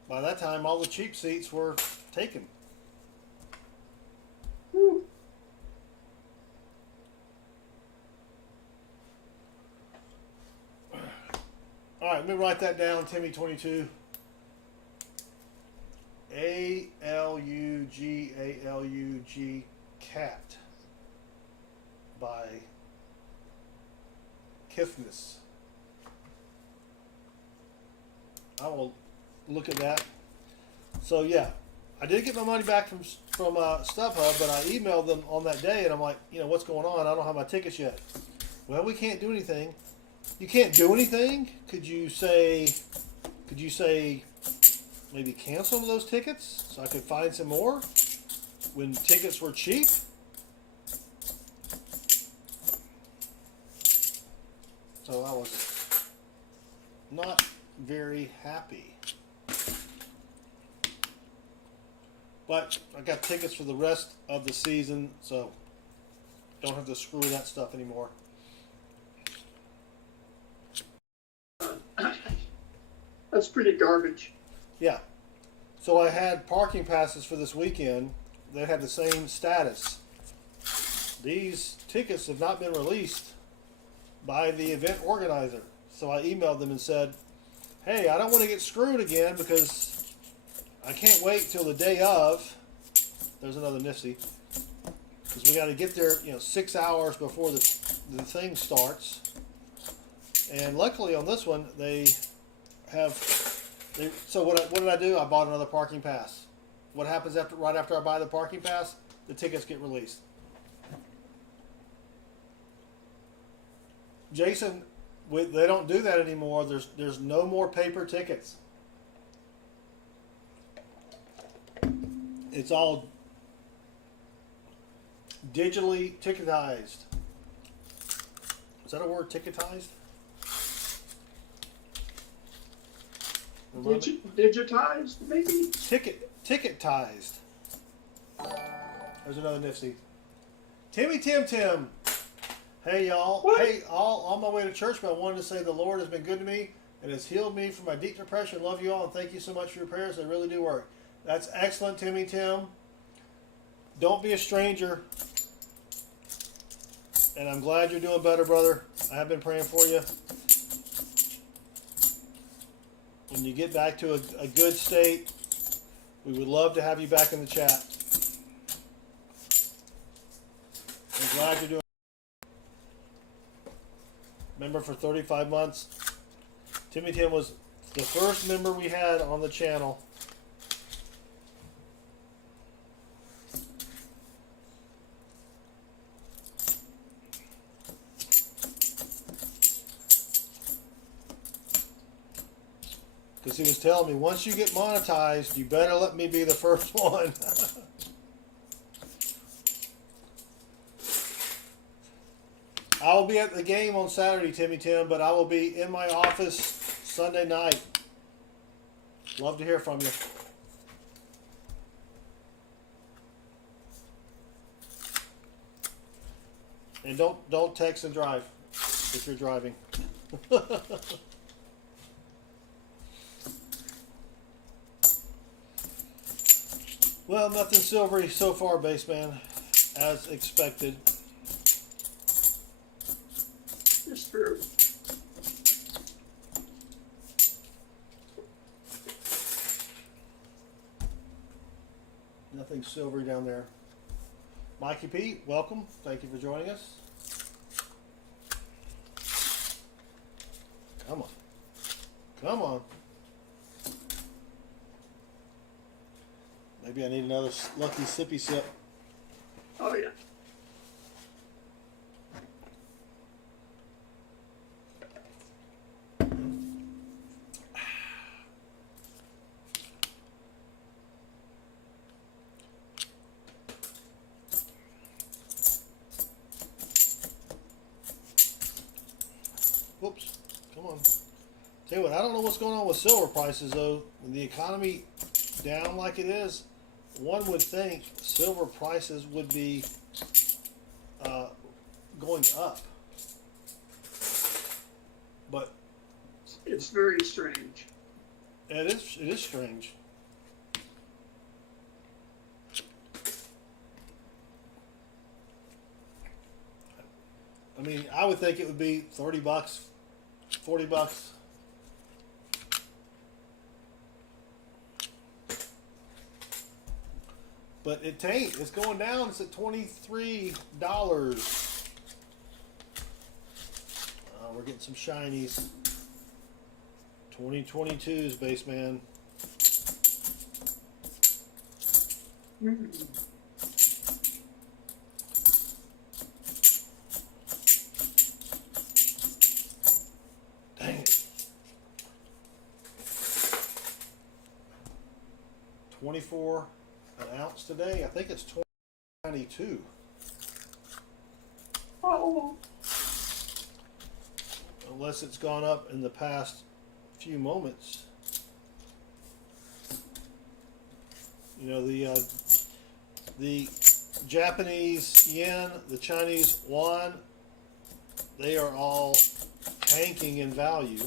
by that time all the cheap seats were taken. Whew. All right, let me write that down, Timmy 22. ALUG Cat by Kifness. I will look at that. So yeah, I did get my money back from StubHub, but I emailed them on that day, and I'm like, you know, what's going on? I don't have my tickets yet. Well, we can't do anything. You can't do anything? Could you say maybe cancel those tickets so I could find some more when tickets were cheap? So I was not very happy. But I got tickets for the rest of the season, so don't have to screw that stuff anymore. That's pretty garbage. Yeah. So I had parking passes for this weekend that had the same status. These tickets have not been released by the event organizer. So I emailed them and said, hey, I don't want to get screwed again because I can't wait till the day of. There's another nifty. Because we got to get there, 6 hours before the thing starts. And luckily on this one, so what did I do? I bought another parking pass. What happens right after I buy the parking pass? The tickets get released. Jason, they don't do that anymore. There's no more paper tickets. It's all digitally ticketized. Is that a word, ticketized? Digitized, maybe? Ticketized. There's another nifty. Timmy Tim. Hey y'all. What? Hey all, on my way to church, but I wanted to say the Lord has been good to me and has healed me from my deep depression. Love you all and thank you so much for your prayers. They really do work. That's excellent, Timmy Tim. Don't be a stranger. And I'm glad you're doing better, brother. I have been praying for you. When you get back to a good state, we would love to have you back in the chat. I'm glad you're doing. Member for 35 months. Timmy Tim was the first member we had on the channel. Because he was telling me, once you get monetized, you better let me be the first one. I will be at the game on Saturday, Timmy Tim, but I will be in my office Sunday night. Love to hear from you. And don't text and drive if you're driving. Well, nothing silvery so far, Baseman, as expected. It's true. Nothing silvery down there. Mikey P, welcome. Thank you for joining us. Come on. Come on. Maybe I need another lucky sippy sip. Oh, yeah. Whoops. Come on. Tell you what, I don't know what's going on with silver prices, though. When the economy down like it is, one would think silver prices would be going up. But It's very strange. it is strange. I mean, I would think it would be $30, $40. But it ain't. It's going down. It's at $23. We're getting some shinies. 2022's Baseman. Dang it. 24 an ounce today. I think it's 20.92. Oh, Unless it's gone up in the past few moments. You know, the Japanese yen, the Chinese yuan, they are all tanking in value.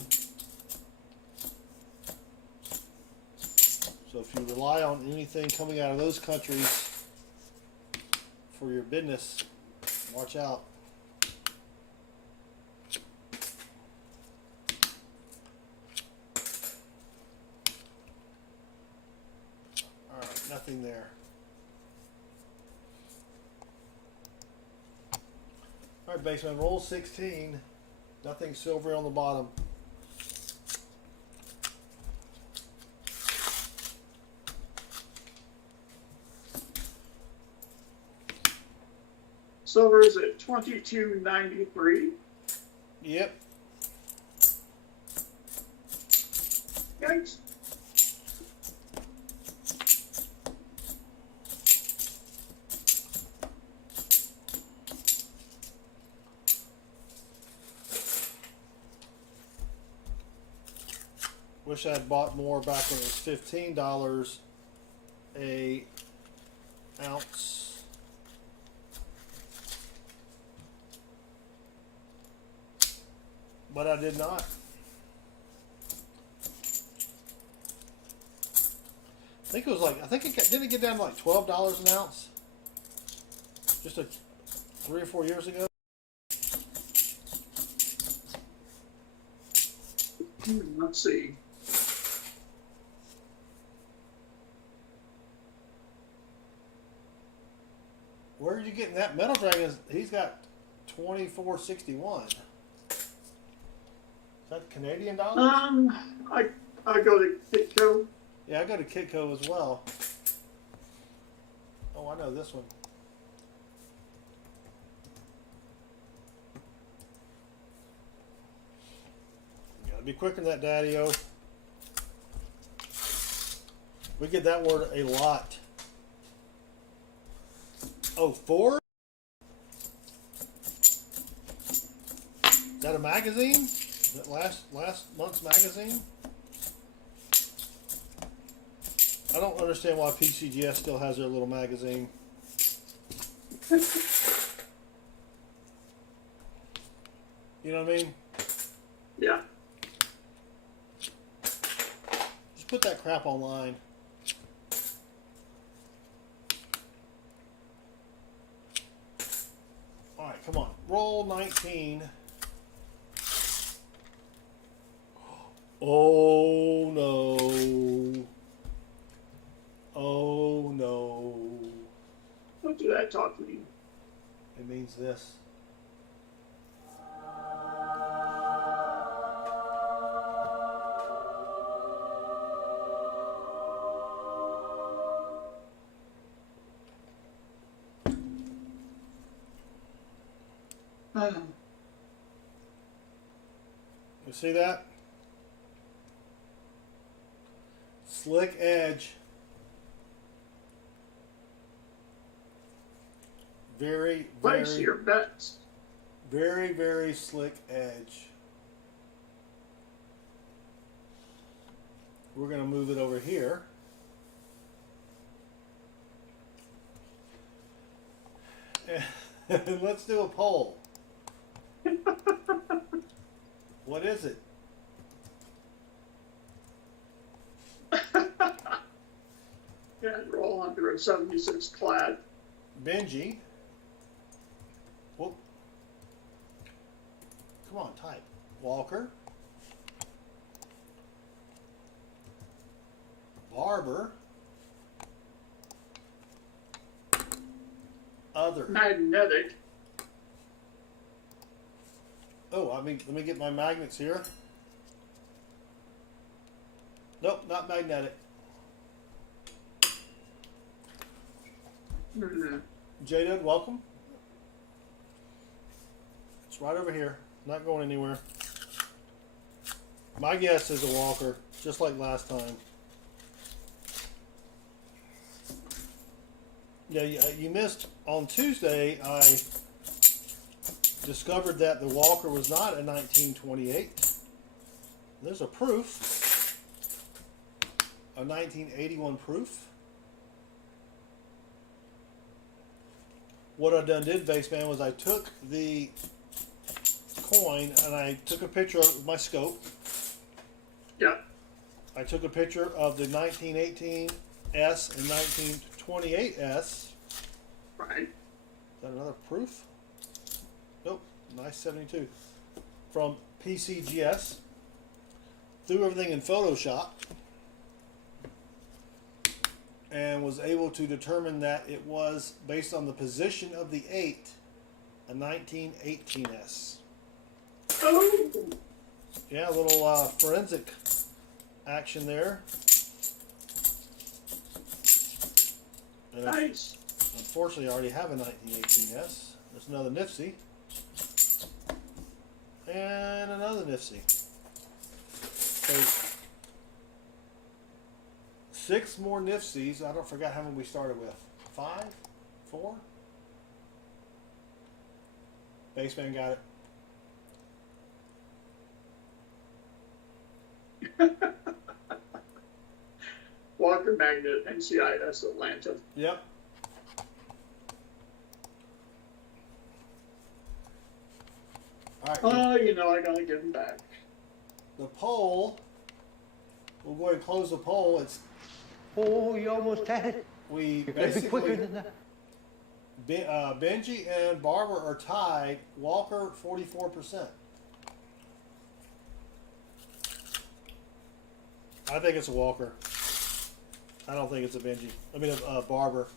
So if you rely on anything coming out of those countries for your business, watch out. Alright, nothing there. Alright, Baseman, roll 16. Nothing silver on the bottom. silver is at $22.93. Yep. Yikes. Wish I'd bought more back when it was $15 a ounce. But I did not. I think it was like, didn't it get down to like $12 an ounce? Just 3 or 4 years ago? Let's see. Where are you getting that? Metal Dragon, he's got $24.61. Is that Canadian dollars? I go to Kitco. Yeah, I go to Kitco as well. Oh, I know this one. You gotta be quicker than that, Daddy-O. We get that word a lot. Oh, 4? Is that a magazine? Is it last month's magazine? I don't understand why PCGS still has their little magazine. You know what I mean? Yeah. Just put that crap online. Alright, come on. Roll 19. Oh no. Oh no. What did that talk mean? It means this. You see that? Slick edge. Very, Place very, your bets. very, very slick edge. We're going to move it over here. And let's do a poll. What is it? Yeah, roll under a 76 clad. Benji. Whoop. Come on, type. Walker. Barber. Other. Magnetic. Oh, I mean, let me get my magnets here. Nope, not magnetic. J-Dud, welcome. It's right over here. Not going anywhere. My guess is a walker, just like last time. Yeah, you missed on Tuesday. I discovered that the walker was not a 1928. There's a proof, a 1981 proof. What I did, Baseman, was I took the coin and I took a picture of it with my scope. Yeah. I took a picture of the 1918S and 1928S. Right. Is that another proof? Nope. Nice 72. From PCGS. Threw everything in Photoshop. And was able to determine that it was, based on the position of the 8, a 1918S. Oh. Yeah, a little forensic action there. And Nice. unfortunately, I already have a 1918S. There's another Nifsy. And another Nifsy. So, 6 more Nifsies. I don't forget how many we started with. 5? 4? Baseman got it. Walker Magnet, NCIS Atlanta. Yep. All right. Oh, you know, I gotta give him back. The poll. We'll go ahead and close the poll. It's Oh, you almost had it. we You gotta be quicker basically than that. Benji and Barber are tied. Walker 44%. I think it's a Walker. I don't think it's a Benji. I mean a Barber.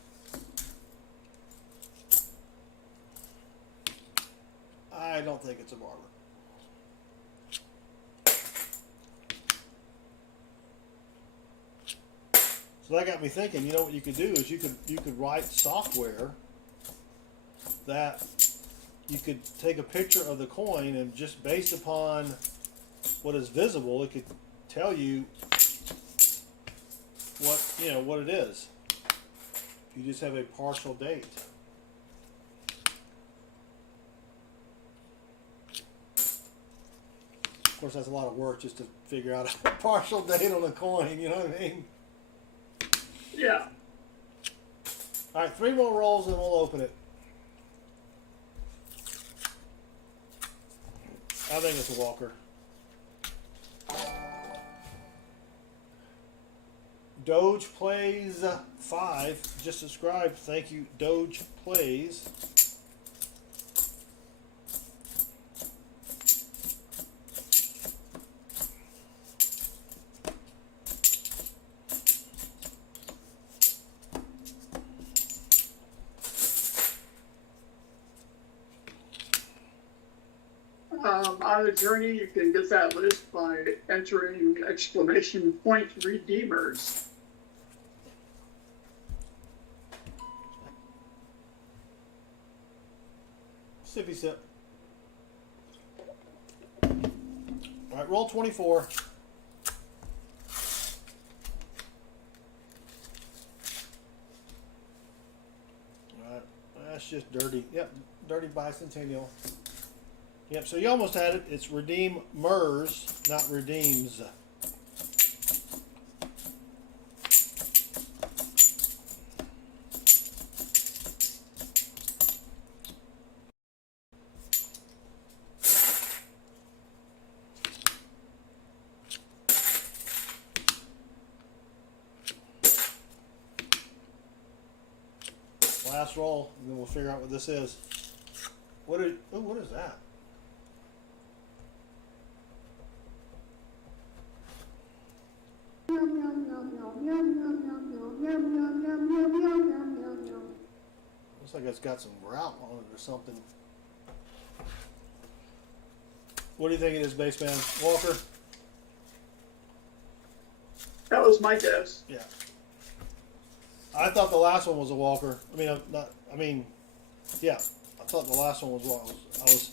I don't think it's a Barber. So that got me thinking. You know what you could do is you could write software that you could take a picture of the coin and just based upon what is visible, it could tell you what it is. You just have a partial date. Of course, that's a lot of work just to figure out a partial date on a coin. You know what I mean? Yeah. All right, 3 more rolls and we'll open it. I think it's a walker. Doge plays 5. Just subscribed. Thank you, Doge plays. On the journey, you can get that list by entering exclamation point redeemers. Sippy sip. All right, roll 24. All right, that's just dirty. Yep, dirty bicentennial. Yep, so you almost had it. It's redeem MERS, not redeems. Last roll, and then we'll figure out what this is. What is that? Looks like it's got some grout on it or something. What do you think it is, baseman? Walker? That was my guess. Yeah. I thought the last one was a walker. Yeah. I thought the last one was what I was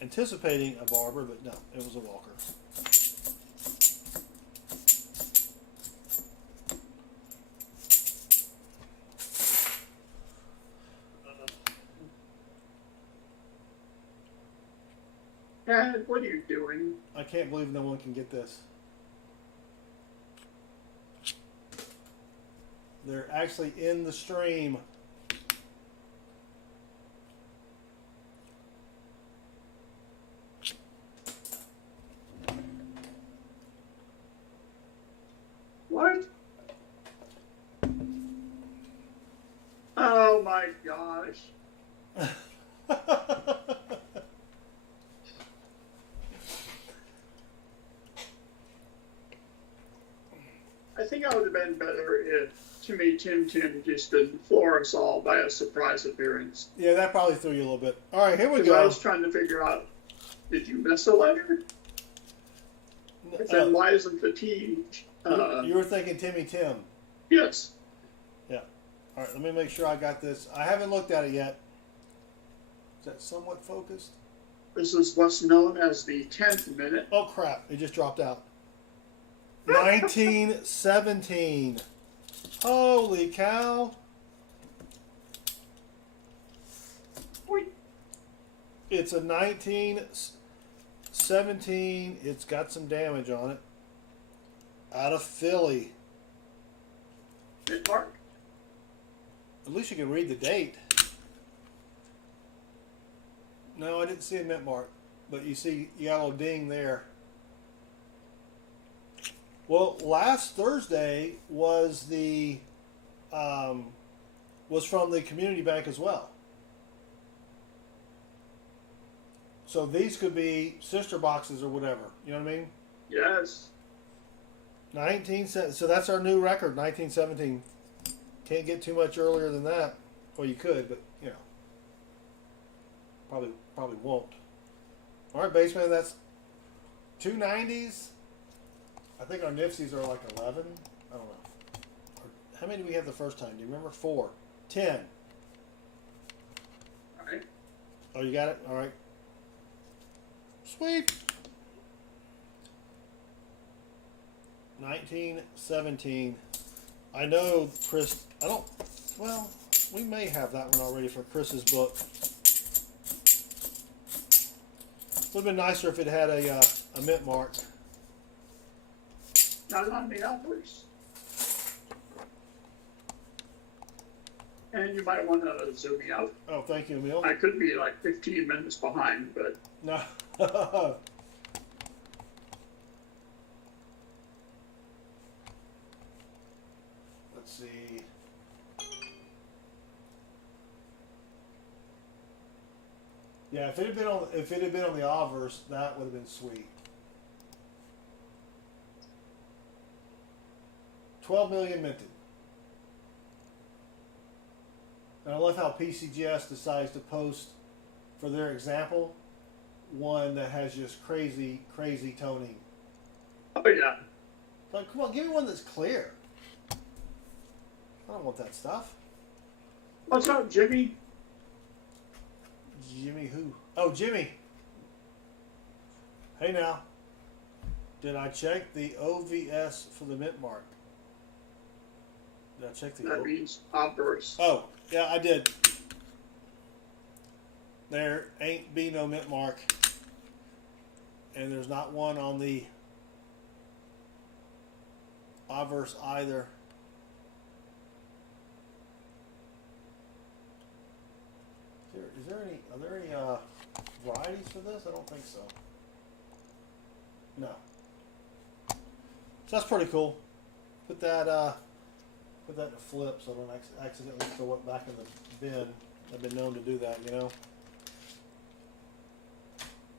anticipating a barber, but no, it was a walker. Dad, what are you doing? I can't believe no one can get this. They're actually in the stream. What? Oh my gosh. I think I would have been better if Timmy Tim just didn't floor us all by a surprise appearance. Yeah, that probably threw you a little bit. All right, here we Because go. I was trying to figure out, did you miss a letter? Then why isn't the T? You were thinking Timmy Tim. Yes. Yeah. All right, let me make sure I got this. I haven't looked at it yet. Is that somewhat focused? This is what's known as the 10th minute. Oh, crap. It just dropped out. 1917. Holy cow. Wait. It's a 1917. It's got some damage on it. Out of Philly. Mark? At least you can read the date. No, I didn't see a mint mark. But you see, you got a little ding there. Well, last Thursday was was from the community bank as well. So these could be sister boxes or whatever. You know what I mean? Yes. So that's our new record, 1917. Can't get too much earlier than that. Well, you could, but you know, probably won't. All right, baseman, that's 290s. I think our Nifsies are like 11. I don't know. How many did we have the first time? Do you remember? 4. 10. All right. Oh, you got it? All right. Sweet. 1917. I know, Chris. Well, we may have that one already for Chris's book. Would have been nicer if it had a a mint mark. Not on the hours. And you might want to zoom me out. Oh, thank you, Emil. I could be like 15 minutes behind, but No. Let's see. Yeah, if it had been on the obverse, that would have been sweet. 12 million minted. And I love how PCGS decides to post for their example one that has just crazy toning. oh yeah. Like, come on, give me one that's clear. I don't want that stuff. What's up, Jimmy? Jimmy who? Oh, Jimmy. Hey now. Did I check the OVS for the mint mark? Did I check the That means obverse. Oh, yeah, I did. There ain't be no mint mark. And there's not one on the obverse either. Are there any varieties for this? I don't think so. No. So that's pretty cool. Put that to flip so I don't accidentally throw it back in the bin. I've been known to do that, you know.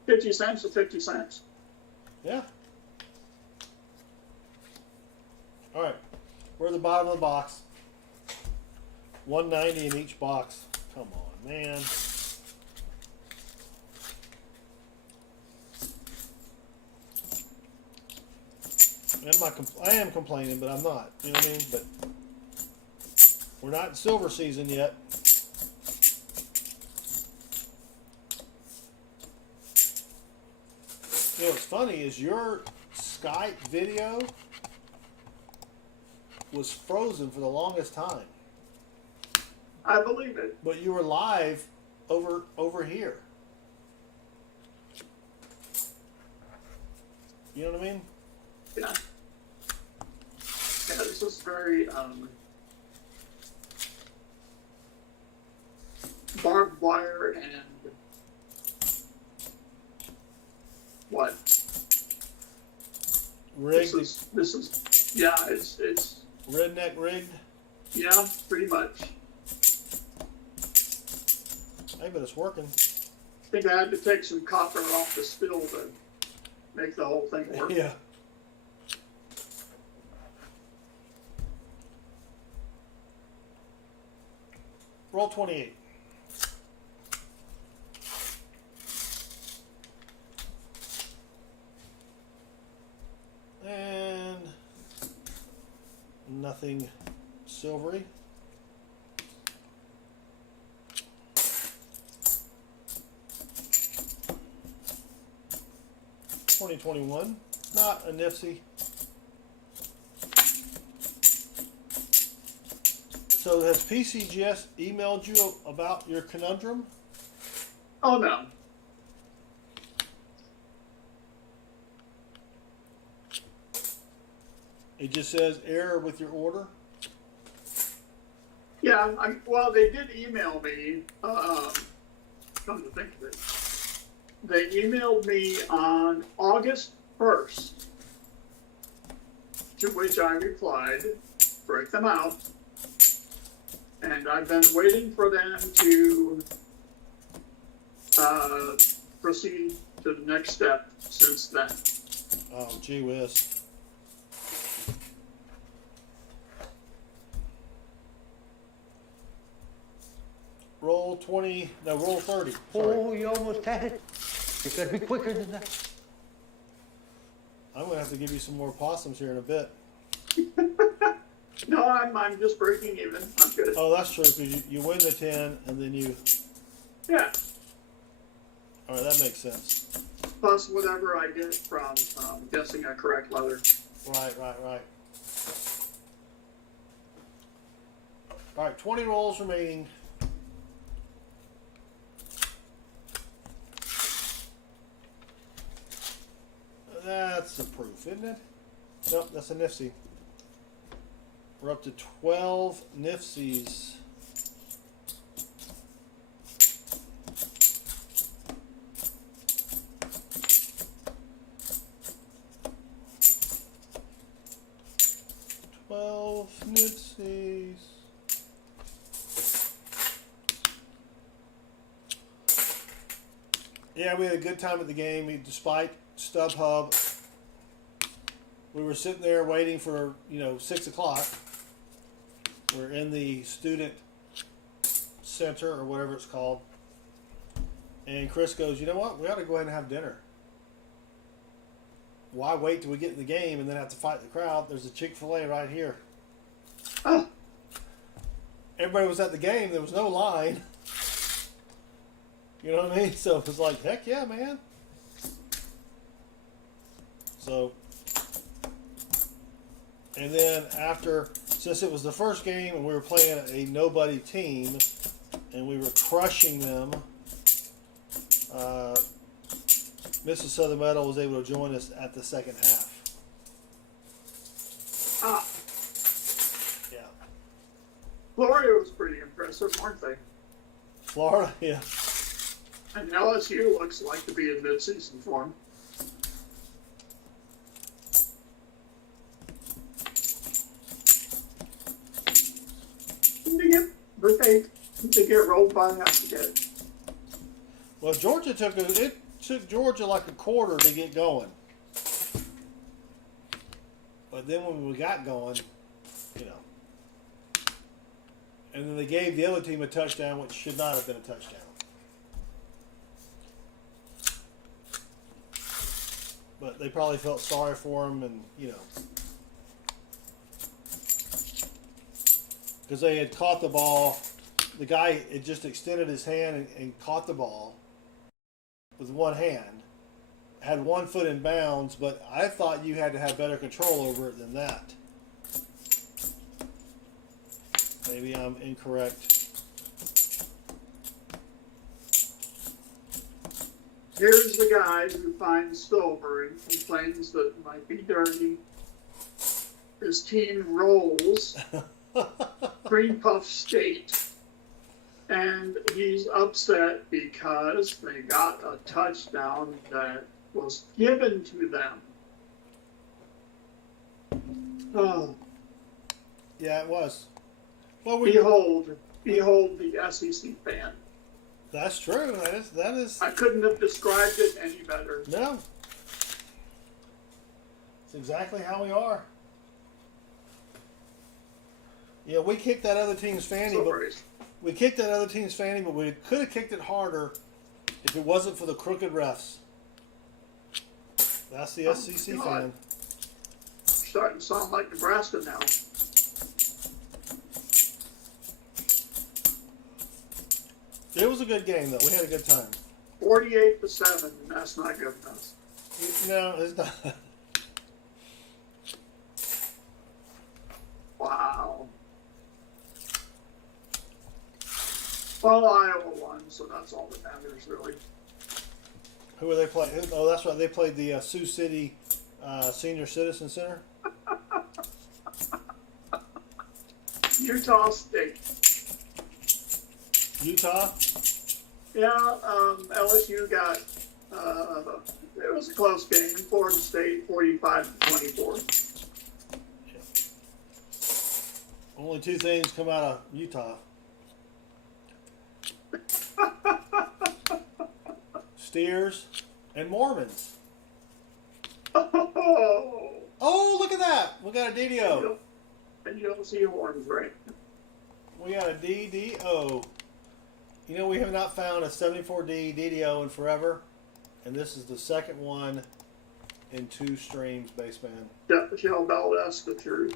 50 cents to 50 cents. Yeah. All right. We're at the bottom of the box. $1.90 in each box. Come on, man. I am complaining, but I'm not. You know what I mean? But we're not in silver season yet. You know what's funny is your Skype video was frozen for the longest time. I believe it. But you were live over here. You know what I mean? Yeah. Yeah, this is very barbed wire and what? Rigged. This is yeah, it's Redneck rigged. yeah, pretty much. Hey, but it's working. I think I had to take some copper off the spill to make the whole thing work. Yeah. Roll 28. And nothing silvery. $20.21. Not a nifty. So has PCGS emailed you about your conundrum? Oh no. It just says error with your order. Yeah, well, they did email me. Come to think of it, they emailed me on August 1st, to which I replied, break them out. And I've been waiting for them to proceed to the next step since then. Oh, gee whiz. Roll 20, no, roll 30. Sorry. Oh, you almost had it. You gotta be quicker than that. I'm going to have to give you some more possums here in a bit. No, I'm just breaking even. I'm good. Oh, that's true, because you win the 10, and then you... Yeah. All right, that makes sense. Plus whatever I get from guessing a correct letter. Right. All right, 20 rolls remaining. That's a proof, isn't it? Nope, that's a nifty. We're up to 12 nifties. Nifties. Yeah, we had a good time at the game. Despite StubHub, we were sitting there waiting for 6 o'clock. We're in the student center or whatever it's called, and Chris goes, "You know what? We ought to go ahead and have dinner. Why wait till we get in the game and then have to fight the crowd? There's a Chick-fil-A right here." Oh. Everybody was at the game. There was no line. You know what I mean? So it was like, heck yeah, man. So, and then after, since it was the first game and we were playing a nobody team and we were crushing them, Mrs. Southern Meadow was able to join us at the second half. Yeah. Florida was pretty impressive, weren't they? Florida, yeah. And LSU looks like to be in mid-season form. But they get rolled by accident. Well, Georgia it took Georgia like a quarter to get going. But then when we got going, and then they gave the other team a touchdown, which should not have been a touchdown. But they probably felt sorry for him, and because they had caught the ball. The guy had just extended his hand and caught the ball with one hand. Had 1 foot in bounds, but I thought you had to have better control over it than that. Maybe I'm incorrect. Here's the guy who finds silver and complains that it might be dirty. His team rolls Green Puff State, and he's upset because they got a touchdown that was given to them. Oh. Yeah, it was. Well, Behold the SEC fan. That's true. That is. I couldn't have described it any better. No. It's exactly how we are. Yeah, we kicked that other team's fanny, but we could have kicked it harder if it wasn't for the crooked refs. That's the SEC fan. Starting to sound like Nebraska now. It was a good game, though. We had a good time. 48-7, and that's not good enough. No, it's not. Wow. Well, Iowa won, so that's all that matters, really. Who were they playing? Oh, that's right. They played the Sioux City Senior Citizen Center. Utah State. Utah? Yeah, LSU got, it was a close game. Florida State, 45-24. Yeah. Only 2 things come out of Utah. Steers and Mormons. Oh, look at that. We got a DDO. And you don't see horns, right? We got a DDO. We have not found a 74D DDO in forever. And this is the second one in 2 streams, baseman. Yeah, Michelle Bell, that's the truth.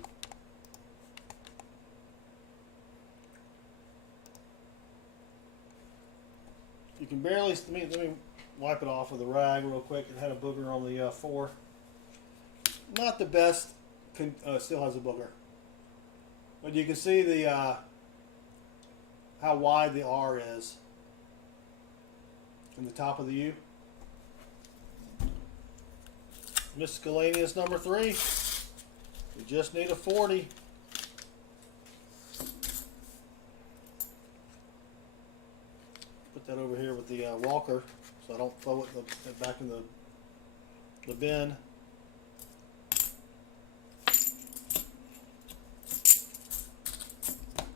You can barely, let me wipe it off with a rag real quick. It had a booger on the 4. Not the best, still has a booger. But you can see the how wide the R is in the top of the U. Miscellaneous number 3. We just need a 40. Put that over here with the walker so I don't throw it back in the bin.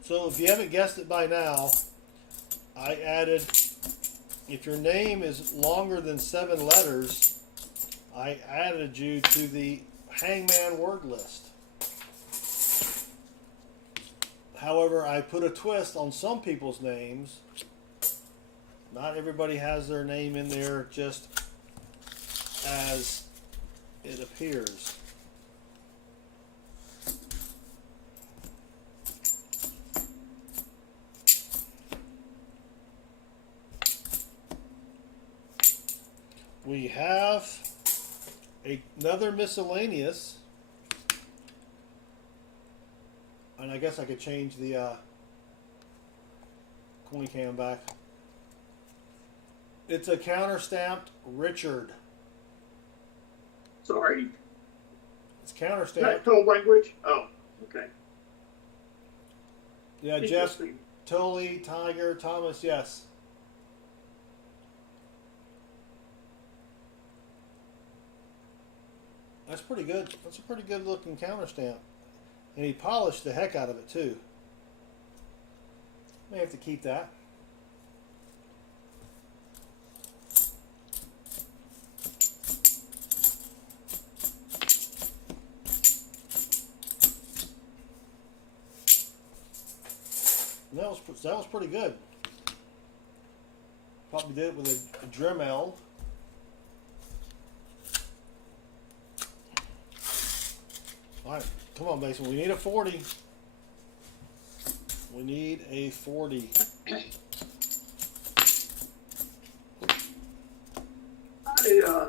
So if you haven't guessed it by now, I added, if your name is longer than 7 letters, I added you to the Hangman word list. However, I put a twist on some people's names. Not everybody has their name in there just as it appears. We have another miscellaneous, and I guess I could change the coin cam back. It's a counter-stamped Richard. Sorry. It's Is counter-stamped. that code language? Oh, okay. Yeah, Jeff, Interesting. Tully, Tiger, Thomas, yes. That's pretty good. That's a pretty good looking counter stamp. And he polished the heck out of it too. May have to keep that. And that was pretty good. Probably did it with a Dremel. Alright, come on, Mason. We need a 40. We need a 40. Yeah.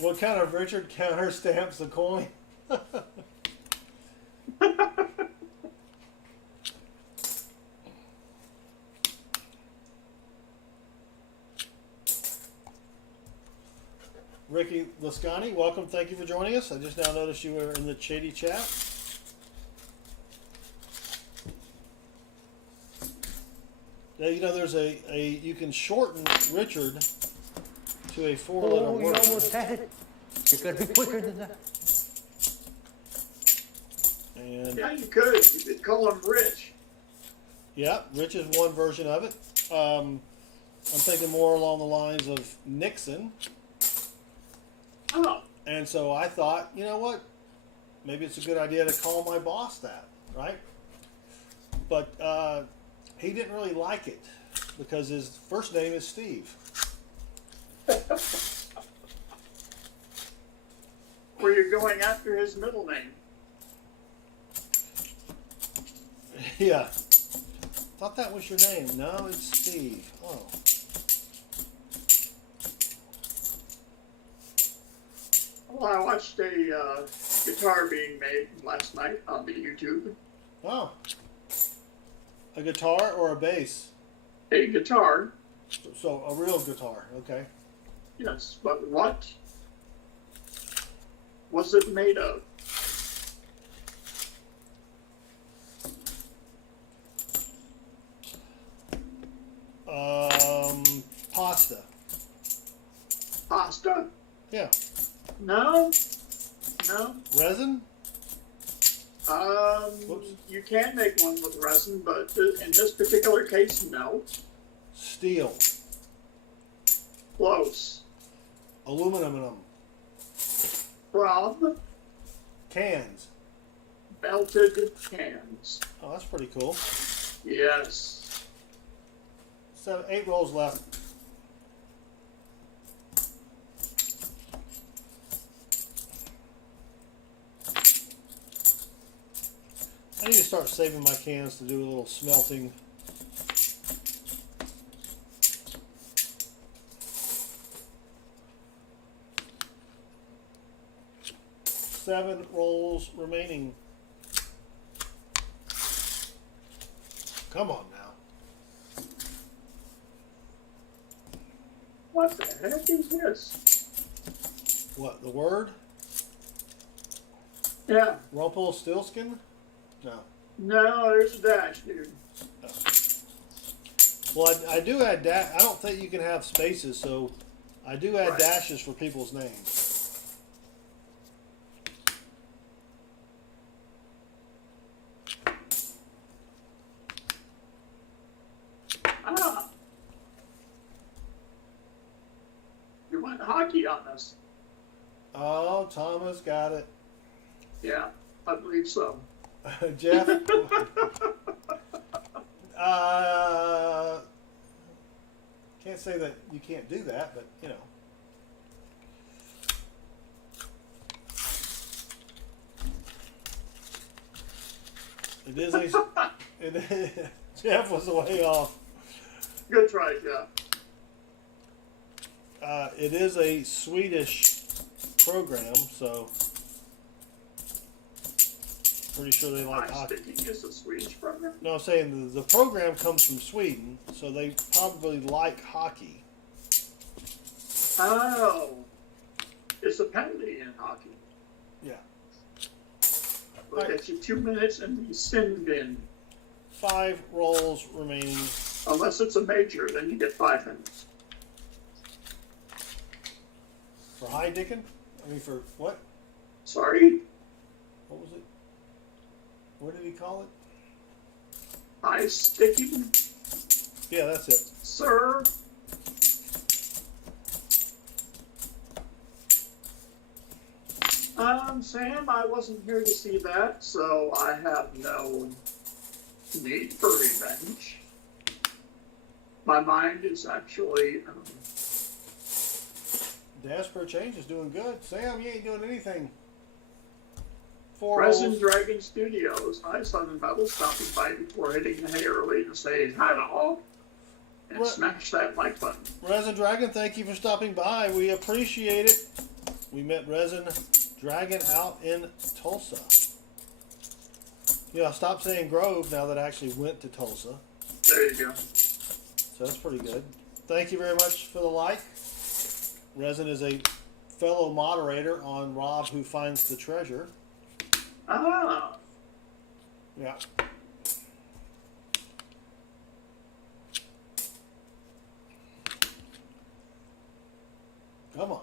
What kind of Richard counter stamps the coin? Ricky Lascani, welcome. Thank you for joining us. I just now noticed you were in the Shady chat. Yeah, you know, there's you can shorten Richard to a 4-letter Oh, you word. almost had it. You gotta be quicker than that. And Yeah, you could call him Rich. yeah, Rich is one version of it. I'm thinking more along the lines of Nixon. Oh, And so I thought, you know what? Maybe it's a good idea to call my boss that, right? But he didn't really like it because his first name is Steve. were you going after his middle name? Yeah. Thought that was your name. No, it's Steve. Oh. Well, I watched a guitar being made last night on the YouTube. Oh. A guitar or a bass? A guitar, So a real guitar. Okay. yes, but what was it made of? Pasta. Pasta? Yeah. No, no. Resin? Whoops. You can make one with resin, but in this particular case, no. Steel. Close. Aluminum. From Cans. belted cans. Oh, that's pretty cool. Yes. 8 rolls left. I need to start saving my cans to do a little smelting. Seven rolls remaining. Come on now. What the heck is this? What, the word? Yeah. Rumpelstiltskin? No. No, there's a dash, dude. Well, I do add I don't think you can have spaces, so I do add Right. dashes for people's names. Ah. You went hockey on us. Oh, Thomas got it. Yeah, I believe so. Jeff? Can't say that you can't do that, but, you know. It is a... Jeff was way off. Good try, Jeff. It is a Swedish program, so pretty sure they like I'm hockey. thinking it's a Swedish program. No, I'm saying the program comes from Sweden, so they probably like hockey. Oh, it's a penalty in hockey. Yeah. Look at you 2 minutes in the sin bin. 5 rolls remaining. Unless it's a major, then you get 5 minutes. For high dickin'? I mean, for what? Sorry, What was it? What did he call it? high sticking, Yeah, that's it. sir. Sam, I wasn't here to see that, so I have no need for revenge. My mind is actually Dasper Change is doing good. Sam, you ain't doing anything. 4 Resin rolls. Dragon Studios. Hi, Sun and Metal, stopping by before hitting the hay early to say hello and What? smash that like button. Resin Dragon, thank you for stopping by. We appreciate it. We met Resin Dragon out in Tulsa. Yeah, stop saying Grove now that I actually went to Tulsa. There you go. So that's pretty good. Thank you very much for the like. Resin is a fellow moderator on Rob Who Finds the Treasure. Ah, Yeah. Come on.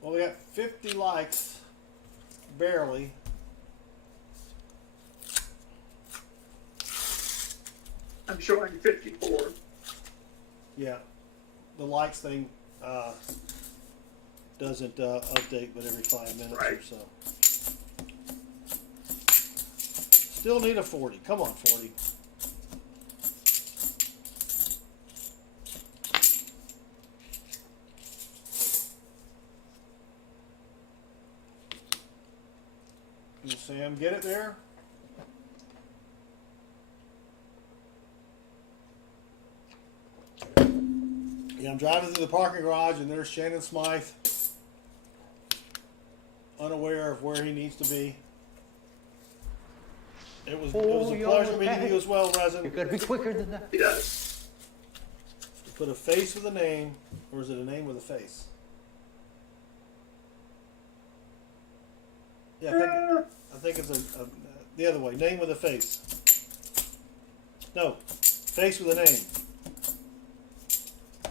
Well, we got 50 likes. Barely. I'm showing 54. Yeah. The likes thing doesn't update but every 5 minutes or Right. so. Still need a 40. Come on, 40. Can Sam get it there? Yeah, I'm driving through the parking garage and there's Shannon Smythe, unaware of where he needs to be. It was a you pleasure almost meeting had it. you as well, You Resin. gotta be quicker than that. Yes. You put a face with a name, or is it a name with a face? Yeah, I think it's the other way. Name with a face. No, face with a name.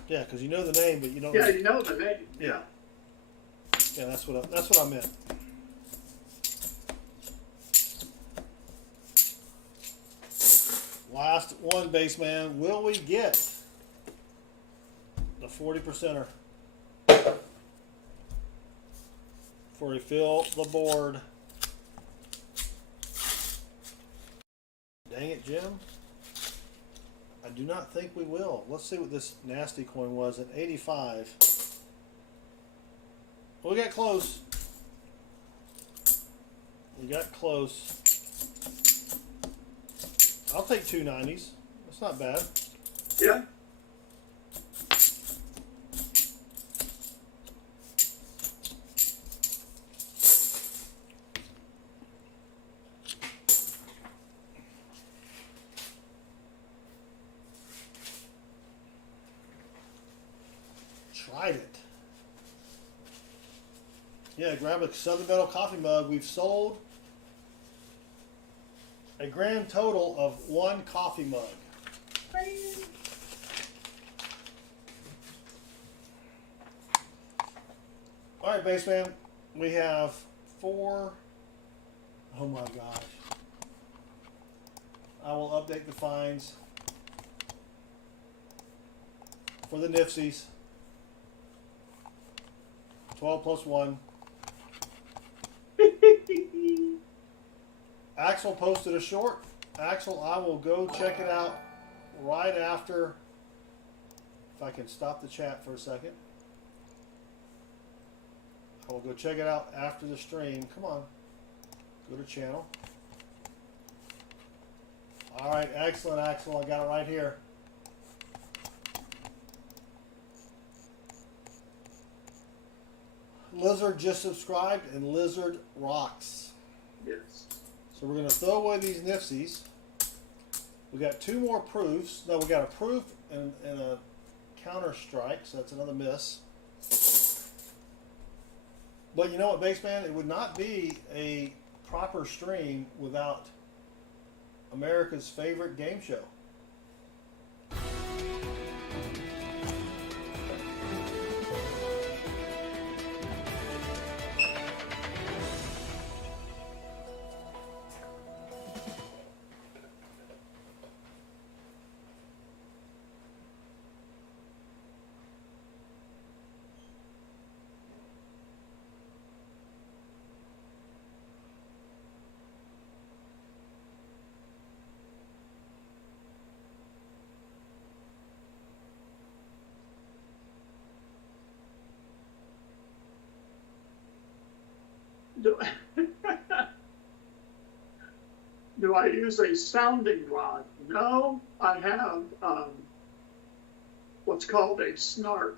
Yeah, because you know the name, but you don't. Yeah, you know the name. Yeah. Yeah, that's what I meant. Last one, baseman. Will we get the 40%er before we fill the board? Dang it, Jim. I do not think we will. Let's see what this nasty coin was at 85. We got close. We got close. I'll take 2 90s. That's not bad. Yeah. it. Yeah, grab a Southern Metal coffee mug. We've sold a grand total of 1 coffee mug. All right, Baseman. We have 4. Oh my gosh. I will update the fines for the Nifsies. 12 plus 1. Axel posted a short. Axel, I will go check it out right after. If I can stop the chat for a second. I will go check it out after the stream. Come on. Go to channel. All right, excellent, Axel. I got it right here. Lizard just subscribed, and Lizard rocks. Yes. So we're going to throw away these Nifsies. We got 2 more proofs. No, we got a proof and a counter strike, so that's another miss. But you know what, Baseman? It would not be a proper stream without America's favorite game show. Do I use a sounding rod? No, I have what's called a snark.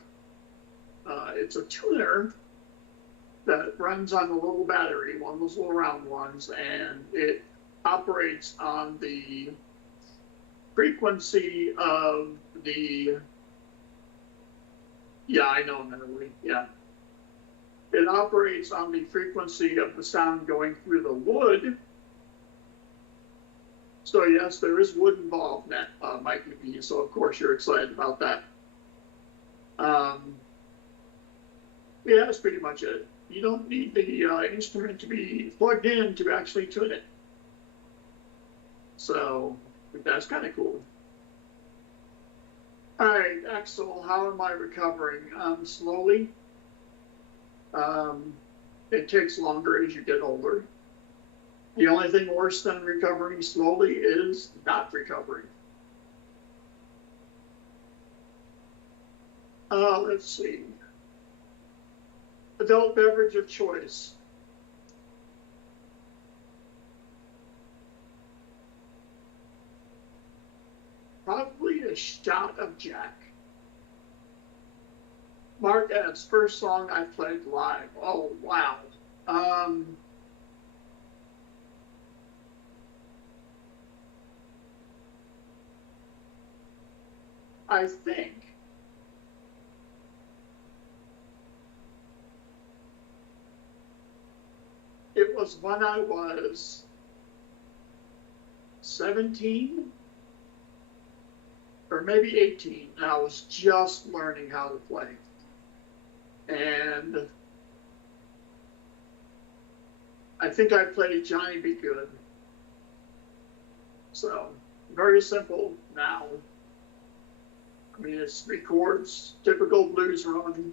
It's a tuner that runs on a little battery, one of those little round ones, and it operates on the frequency of the, yeah, I know, Natalie, yeah. It operates on the frequency of the sound going through the wood. So yes, there is wood involved, Mike McGee, so of course you're excited about that. Yeah, that's pretty much it. You don't need the instrument to be plugged in to actually tune it. So that's kind of cool. All right, Axel, how am I recovering? Slowly. It takes longer as you get older. The only thing worse than recovering slowly is not recovering. Let's see. Adult beverage of choice. Probably a shot of Jack. Mark adds, first song I played live. Oh, wow. I think it was when I was 17 or maybe 18, and I was just learning how to play. And I think I played Johnny Be Good. So, very simple now. I mean, it's 3 chords, typical blues run.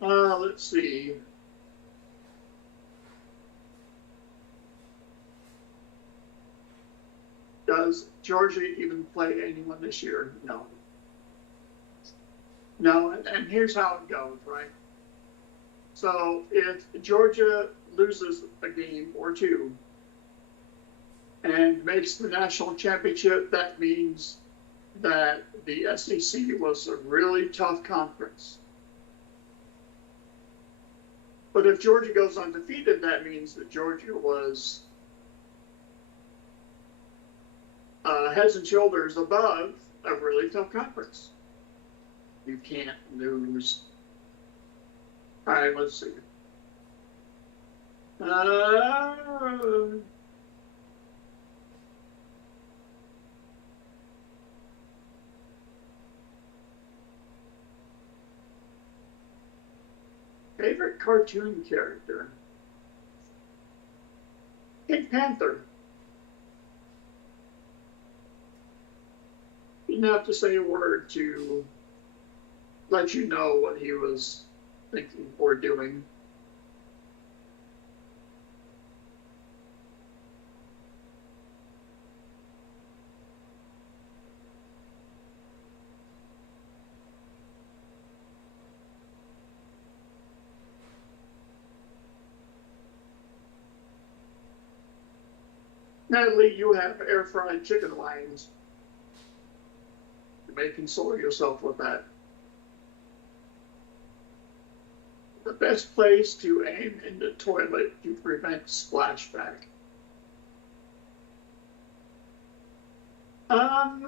Let's see. Does Georgia even play anyone this year? No. No, and here's how it goes, right? So if Georgia loses a game or 2 and makes the national championship, that means that the SEC was a really tough conference. But if Georgia goes undefeated, that means that Georgia was heads and shoulders above a really tough conference. You can't lose. All right, let's see. Favorite cartoon character? Pink Panther. Didn't have to say a word to let you know what he was thinking or doing. Natalie, you have air fried chicken wings. You may console yourself with that. The best place to aim in the toilet to prevent splashback. I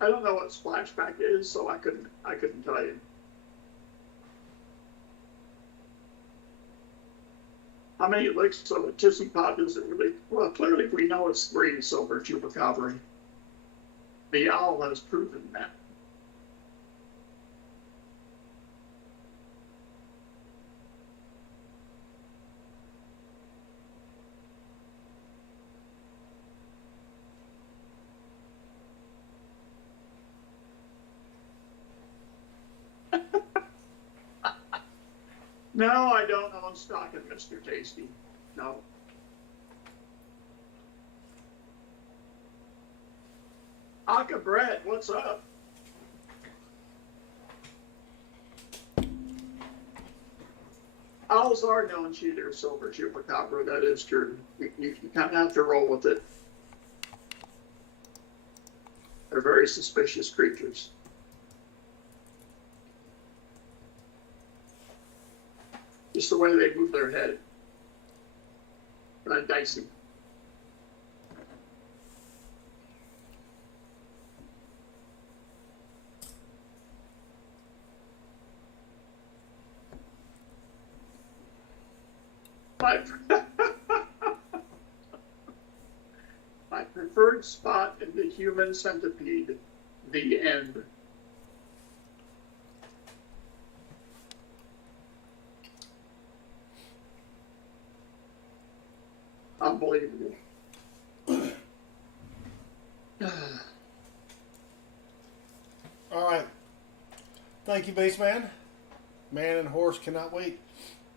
don't know what splashback is, so I couldn't tell you. How many licks of a Tootsie Pop does it really? Well, clearly we know it's 3 silver chupacabra. The owl has proven that. No, I don't own stock in Mr. Tasty. No. Aka Bread, what's up? Owls are known cheaters, silver chupacabra, that is true. You kind of have to roll with it. They're very suspicious creatures. Just the way they move their head. Kind of dicey. My preferred spot in the human centipede, the end. Unbelievable. All right. Thank you, Baseman. Man and horse cannot wait.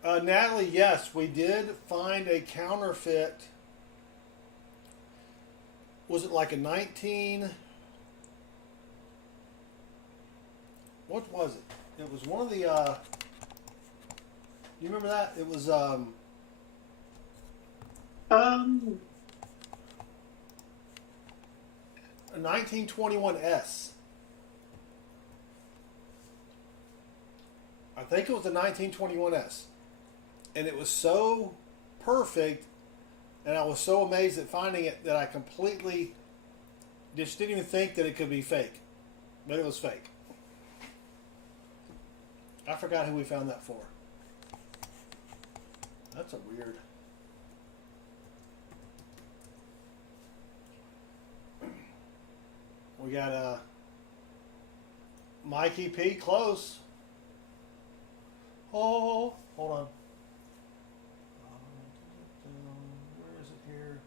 Natalie, yes, we did find a counterfeit. Was it like a 19? What was it? It was one of the. You remember that? It was a 1921S. I think it was a 1921S. And it was so perfect, and I was so amazed at finding it that I completely just didn't even think that it could be fake. But it was fake. I forgot who we found that for. That's a weird. We got Mikey P. Close. Oh, hold on. Where is it here?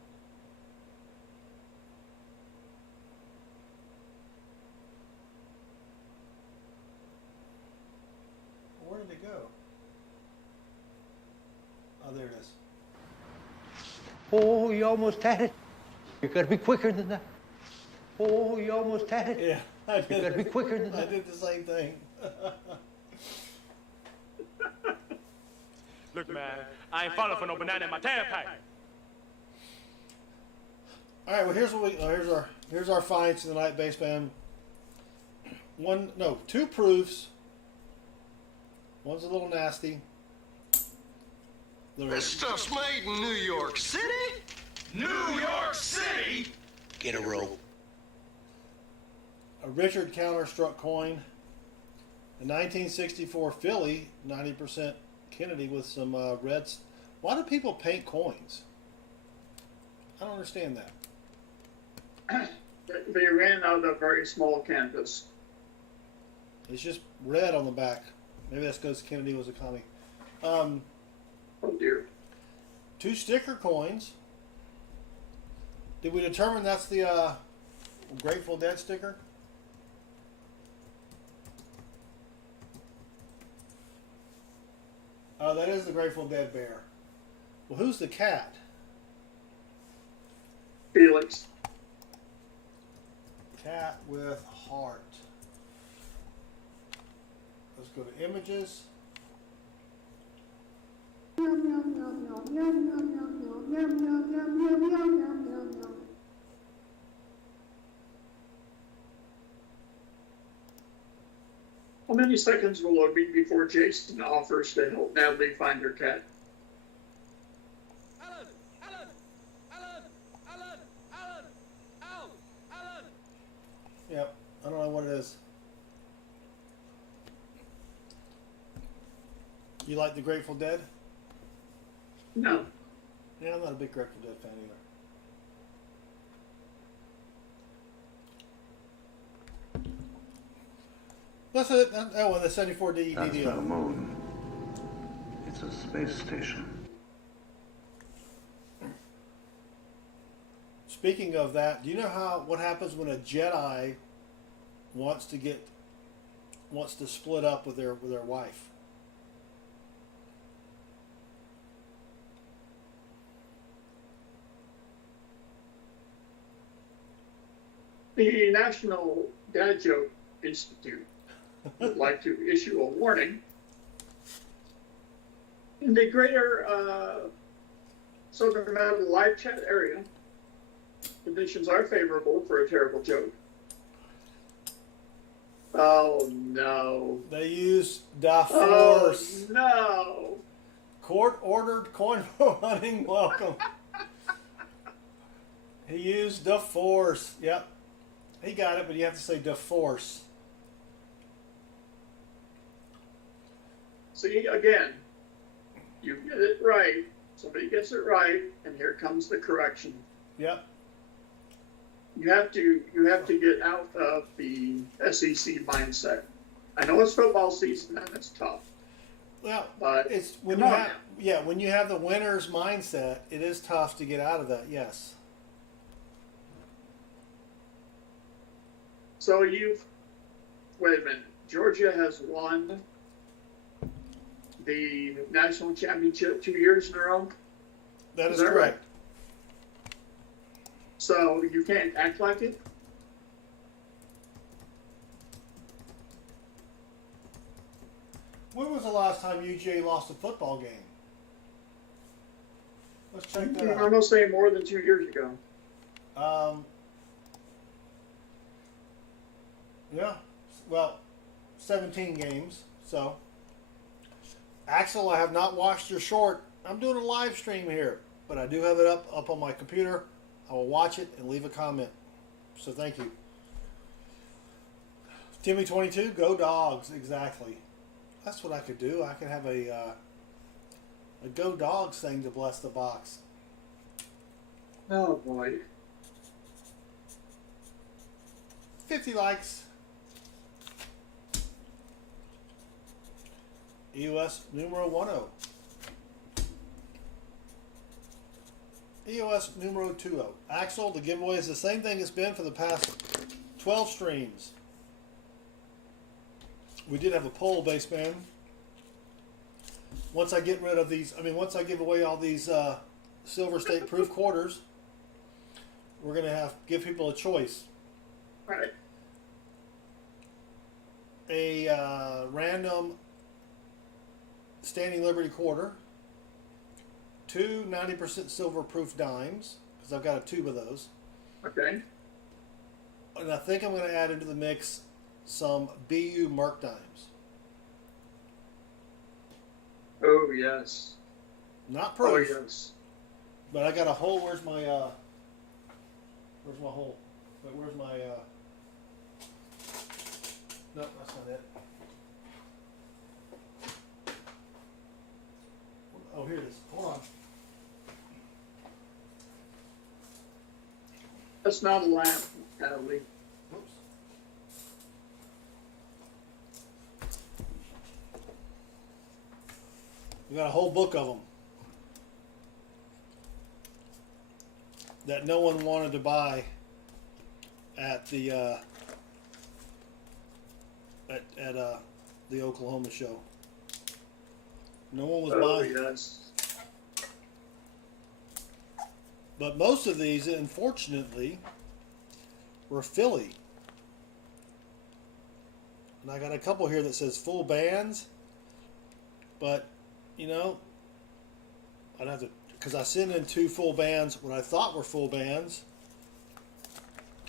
Where did it go? Oh, there it is. Oh, you almost had it. You gotta be quicker than that. Oh, you almost had it. Yeah, I did. You gotta be quicker than that. I did the same thing. Look, man, I ain't falling for no banana in my tailpipe. All right, well here's what here's our finds for the night, Baseman. Two proofs. One's a little nasty. This stuff's made in New York City? New York City? Get a rope. A Richard counter struck coin. A 1964 Philly, 90% Kennedy with some reds. Why do people paint coins? I don't understand that. They ran out of very small canvas. It's just red on the back. Maybe that's because Kennedy was a commie. Oh dear. 2 sticker coins. Did we determine that's the Grateful Dead sticker? Oh, that is the Grateful Dead bear. Well, who's the cat? Felix. Cat with heart. Let's go to images. How many seconds will it be before Jason offers to help Natalie find her cat? Yep, I don't know what it is. You like the Grateful Dead? No. Yeah, I'm not a big Grateful Dead fan either. That's it. Oh, and the 74D That's DDO. not a moon. It's a space station. Speaking of that, do you know what happens when a Jedi wants to split up with their wife? The National Dad Joke Institute would like to issue a warning. In the greater Southern Mountain live chat area, conditions are favorable for a terrible joke. Oh no. They use the Force. Oh no. Court-ordered cornrow hunting. Welcome. He used the Force. Yep. He got it, but you have to say the Force. See, again, you get it right. Somebody gets it right, and here comes the correction. Yep. You have to get out of the SEC mindset. I know it's football season and it's tough. Well, but it's when when you have the winner's mindset, it is tough to get out of that. Yes. So wait a minute. Georgia has won the national championship 2 years in a row. That is correct. Right? So you can't act like it? When was the last time UGA lost a football game? Let's check that out. I'm going to say more than 2 years ago. Yeah. Well, 17 games. So, Axel, I have not watched your short. I'm doing a live stream here, but I do have it up on my computer. I will watch it and leave a comment. So thank you. Timmy22, go Dogs. Exactly. That's what I could do. I could have a go Dogs thing to bless the box. Oh boy. 50 likes. EOS numero 10. EOS numero 20. Axel, the giveaway is the same thing it's been for the past 12 streams. We did have a poll, Baseman. Once I get rid of these, once I give away all these Silver State Proof quarters, we're going to give people a choice. Right. A random Standing Liberty quarter, 2 90% silver proof dimes, because I've got a tube of those. Okay. And I think I'm going to add into the mix some BU Merc dimes. Oh, yes. Not proof. Oh, yes. But I got a hole. Where's my hole? Wait, where's my No, that's not it. Oh, here it is. Hold on. That's not a lamp, Natalie. Whoops. We got a whole book of them that no one wanted to at the the Oklahoma show. No one was buying. Yes. But most of these, unfortunately, were Philly. And I got a couple here that says full bands, but you know, I'd have to, because I sent in 2 full bands what I thought were full bands,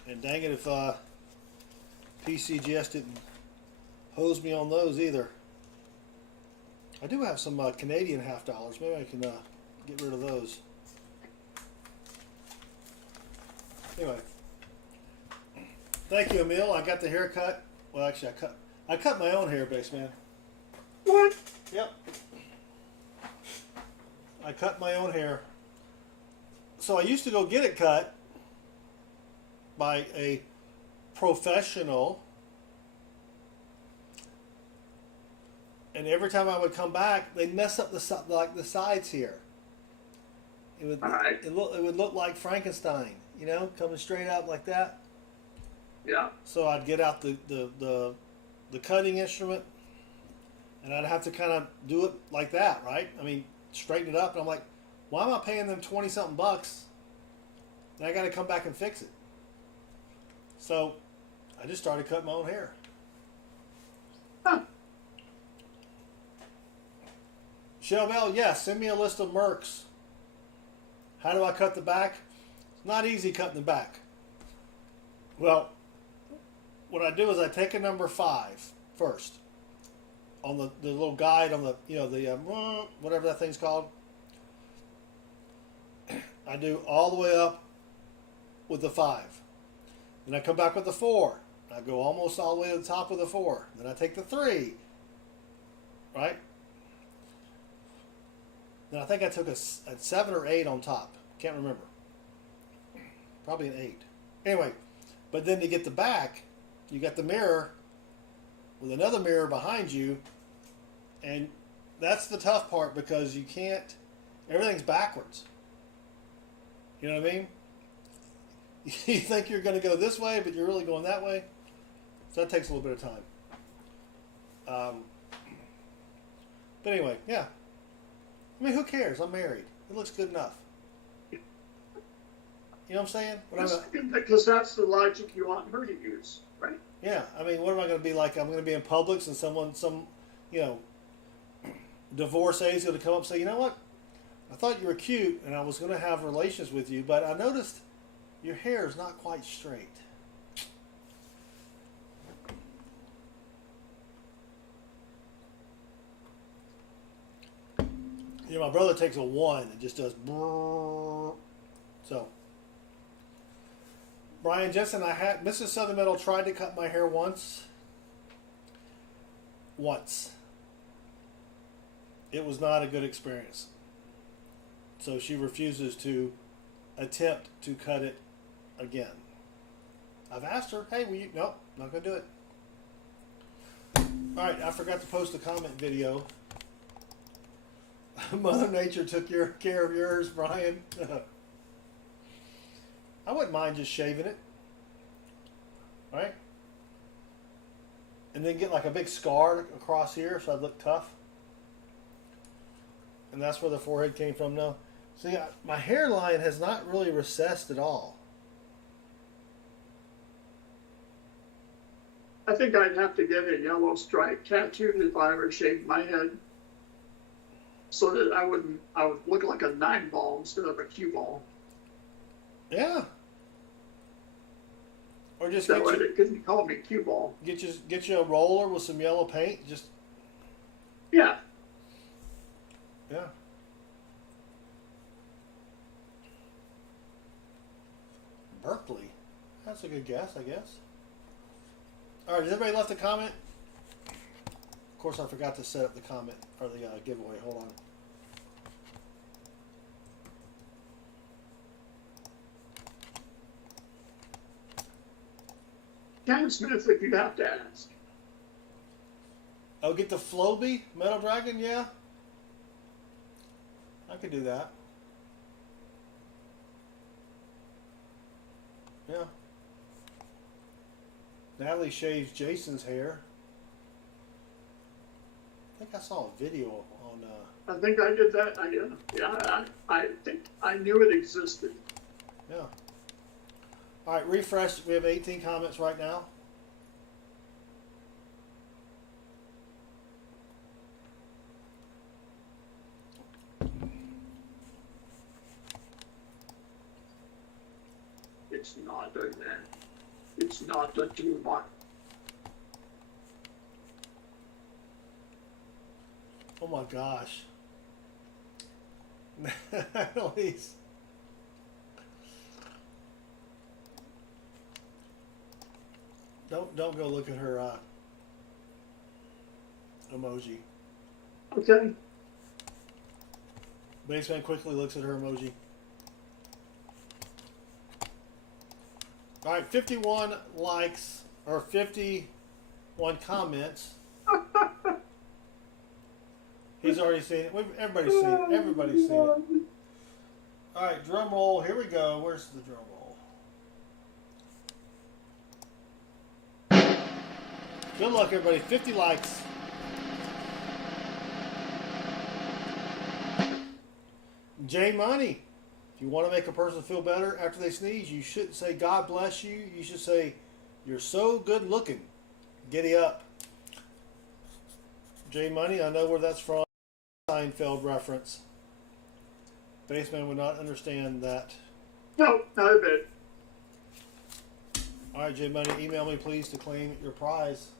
and dang it if PCGS didn't hose me on those either. I do have some Canadian half dollars. Maybe I can get rid of those. Anyway, thank you, Emil. I got the haircut. Well, actually, I cut my own hair, Baseman. What? Yep. I cut my own hair. So I used to go get it cut by a professional, and every time I would come back, they'd mess up the sides here. It would it would look like Frankenstein, you know, coming straight up like that. Yeah. So I'd get out the cutting instrument, and I'd have to kind of do it like that, right? I mean, straighten it up, and I'm like, why am I paying them $20-something bucks? And I got to come back and fix it. So I just started cutting my own hair. Huh. Shelbell, yes, send me a list of Mercs. How do I cut the back? It's not easy cutting the back. Well, what I do is I take a number 5 first on the little guide on the, you know, the whatever that thing's called. I do all the way up with the 5. Then I come back with the 4. I go almost all the way to the top with the 4. Then I take the 3. Right? Then I think I took a 7 or 8 on top. Can't remember. Probably an 8. Anyway, but then to get the back, you got the mirror with another mirror behind you, and that's the tough part because you can't, everything's backwards. You know what I mean? You think you're going to go this way, but you're really going that way. So that takes a little bit of time. But anyway, yeah. I mean, who cares? I'm married. It looks good enough. You know what I'm saying? Because that's the logic you want her to use, right? Yeah. I mean, what am I going to be like? I'm going to be in Publix and some, you know, divorcee is going to come up and say, you know what? I thought you were cute and I was going to have relations with you, but I noticed your hair is not quite straight. You know, my brother takes a 1 and just does brrr. So, Brian Jensen, Mrs. Southern Metal tried to cut my hair once. It was not a good experience. So she refuses to attempt to cut it again. I've asked her, hey, will you? Nope, not going to do it. All right, I forgot to post a comment video. Mother Nature took care of yours, Brian. I wouldn't mind just shaving it. Right? And then get like a big scar across here so I'd look tough. And that's where the forehead came from now. See, my hairline has not really recessed at all. I think I'd have to get a yellow stripe tattooed if I ever shaved my head, so that I would look like a 9-ball instead of a cue ball. Yeah. Or just that way they couldn't call me cue ball. Get you a roller with some yellow paint. Just yeah. Yeah. Berkeley. That's a good guess, I guess. All right, has everybody left a comment? Of course, I forgot to set up the comment or the giveaway. Hold on. Ken Smith, if you have to ask. Oh, get the Floby Metal Dragon? Yeah. I could do that. Yeah. Natalie shaves Jason's hair. I think I saw a video on. I think I did that. I think I knew it existed. Yeah. All right, refresh. We have 18 comments right now. It's not a man. It's not a tumor. Oh my gosh. Annalise. Don't go look at her emoji. Okay. Baseman quickly looks at her emoji. All right, 51 likes or 51 comments. He's already seen it. Everybody's seen it. Everybody's seen it. All right, drum roll. Here we go. Where's the drum roll? Good luck, everybody. 50 likes. J Money. If you want to make a person feel better after they sneeze, you shouldn't say God bless you. You should say you're so good looking. Giddy up. J Money, I know where that's from. Seinfeld reference. Baseman would not understand that. No, not a bit. All right, J Money, email me please to claim your prize.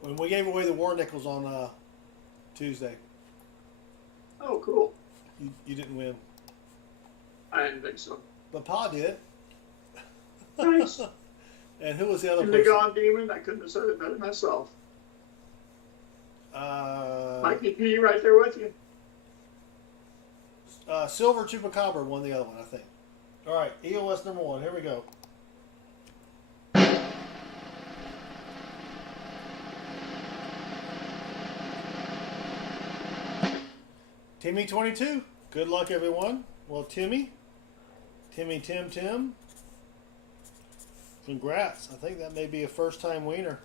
When we gave away the war nickels on Tuesday. Oh, cool. You didn't win. I didn't think so. But Pa did. Nice. And who was the other And person? the Gone Demon, I couldn't have said it better myself. Mikey P right there with you. Silver Chupacabra won the other one, I think. All right, EOS number 1. Here we go. Timmy 22. Good luck, everyone. Well, Tim. Congrats. I think that may be a first-time wiener.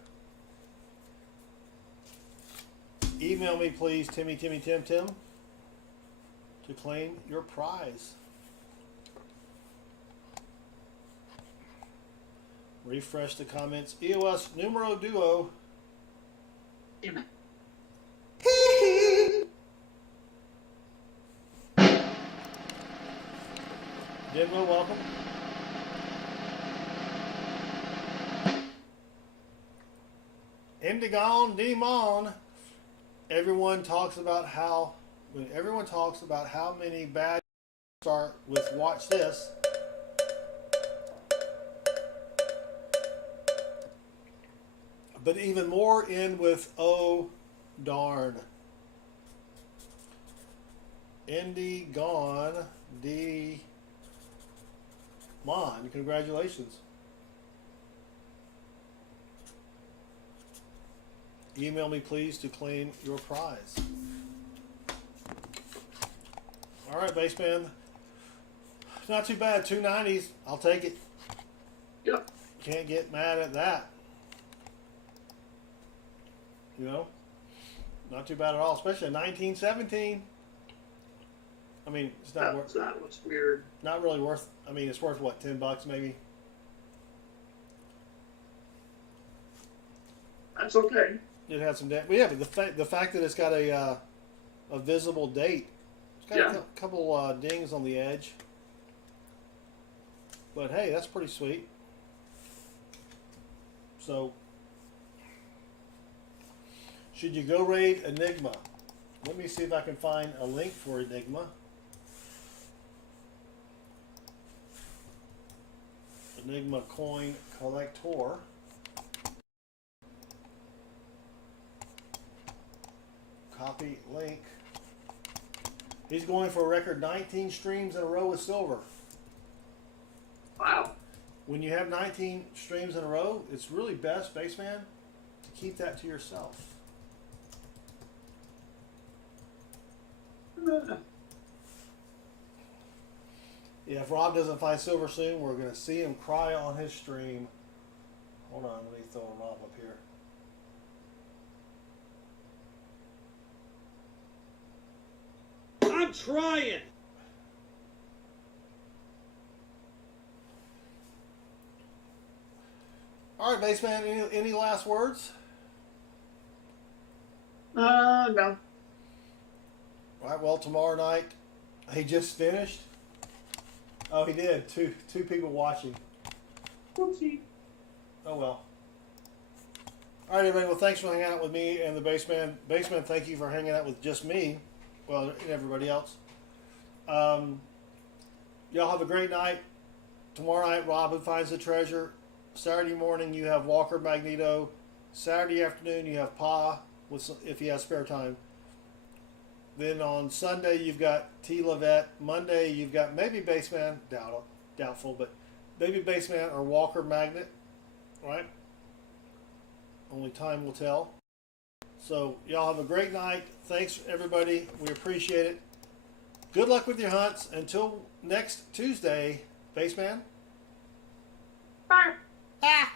Email me, please, Tim, to claim your prize. Refresh the comments. EOS numero duo. Damn it. Denver, welcome. Indigon Demon. Everyone talks about how many bad start with watch this. But even more end with oh darn. Indigon Demon. Congratulations. Email me, please, to claim your prize. All right, Baseman. Not too bad. 290s. I'll take it. Yep. Can't get mad at that. You know? Not too bad at all, especially in 1917. I mean, it's not worth. That was weird. Not really worth. I mean, it's worth what, $10 maybe. That's okay. It had some. But yeah, but the fact that it's got a visible date. It's got a couple dings on the edge. But hey, that's pretty sweet. So, should you go raid Enigma? Let me see if I can find a link for Enigma. Enigma coin collector. Copy link. He's going for a record 19 streams in a row with silver. Wow. When you have 19 streams in a row, it's really best, Baseman, to keep that to yourself. Yeah, if Rob doesn't find silver soon, we're going to see him cry on his stream. Hold on, let me throw Rob up here. I'm trying. All right, Baseman, any last words? No. All right, well, tomorrow night, he just finished. Oh, he did. Two people watching. Whoopsie. Oh, well. All right, everybody. Well, thanks for hanging out with me and the Baseman. Baseman, thank you for hanging out with just me. Well, and everybody else. Y'all have a great night. Tomorrow night, Robin finds the treasure. Saturday morning, you have Walker Magneto. Saturday afternoon, you have Pa, if he has spare time. Then on Sunday, you've got T. Levette. Monday, you've got maybe Baseman, doubtful, but maybe Baseman or Walker Magnet, right? Only time will tell. So, y'all have a great night. Thanks, everybody. We appreciate it. Good luck with your hunts. Until next Tuesday, Baseman. Bye. Ah!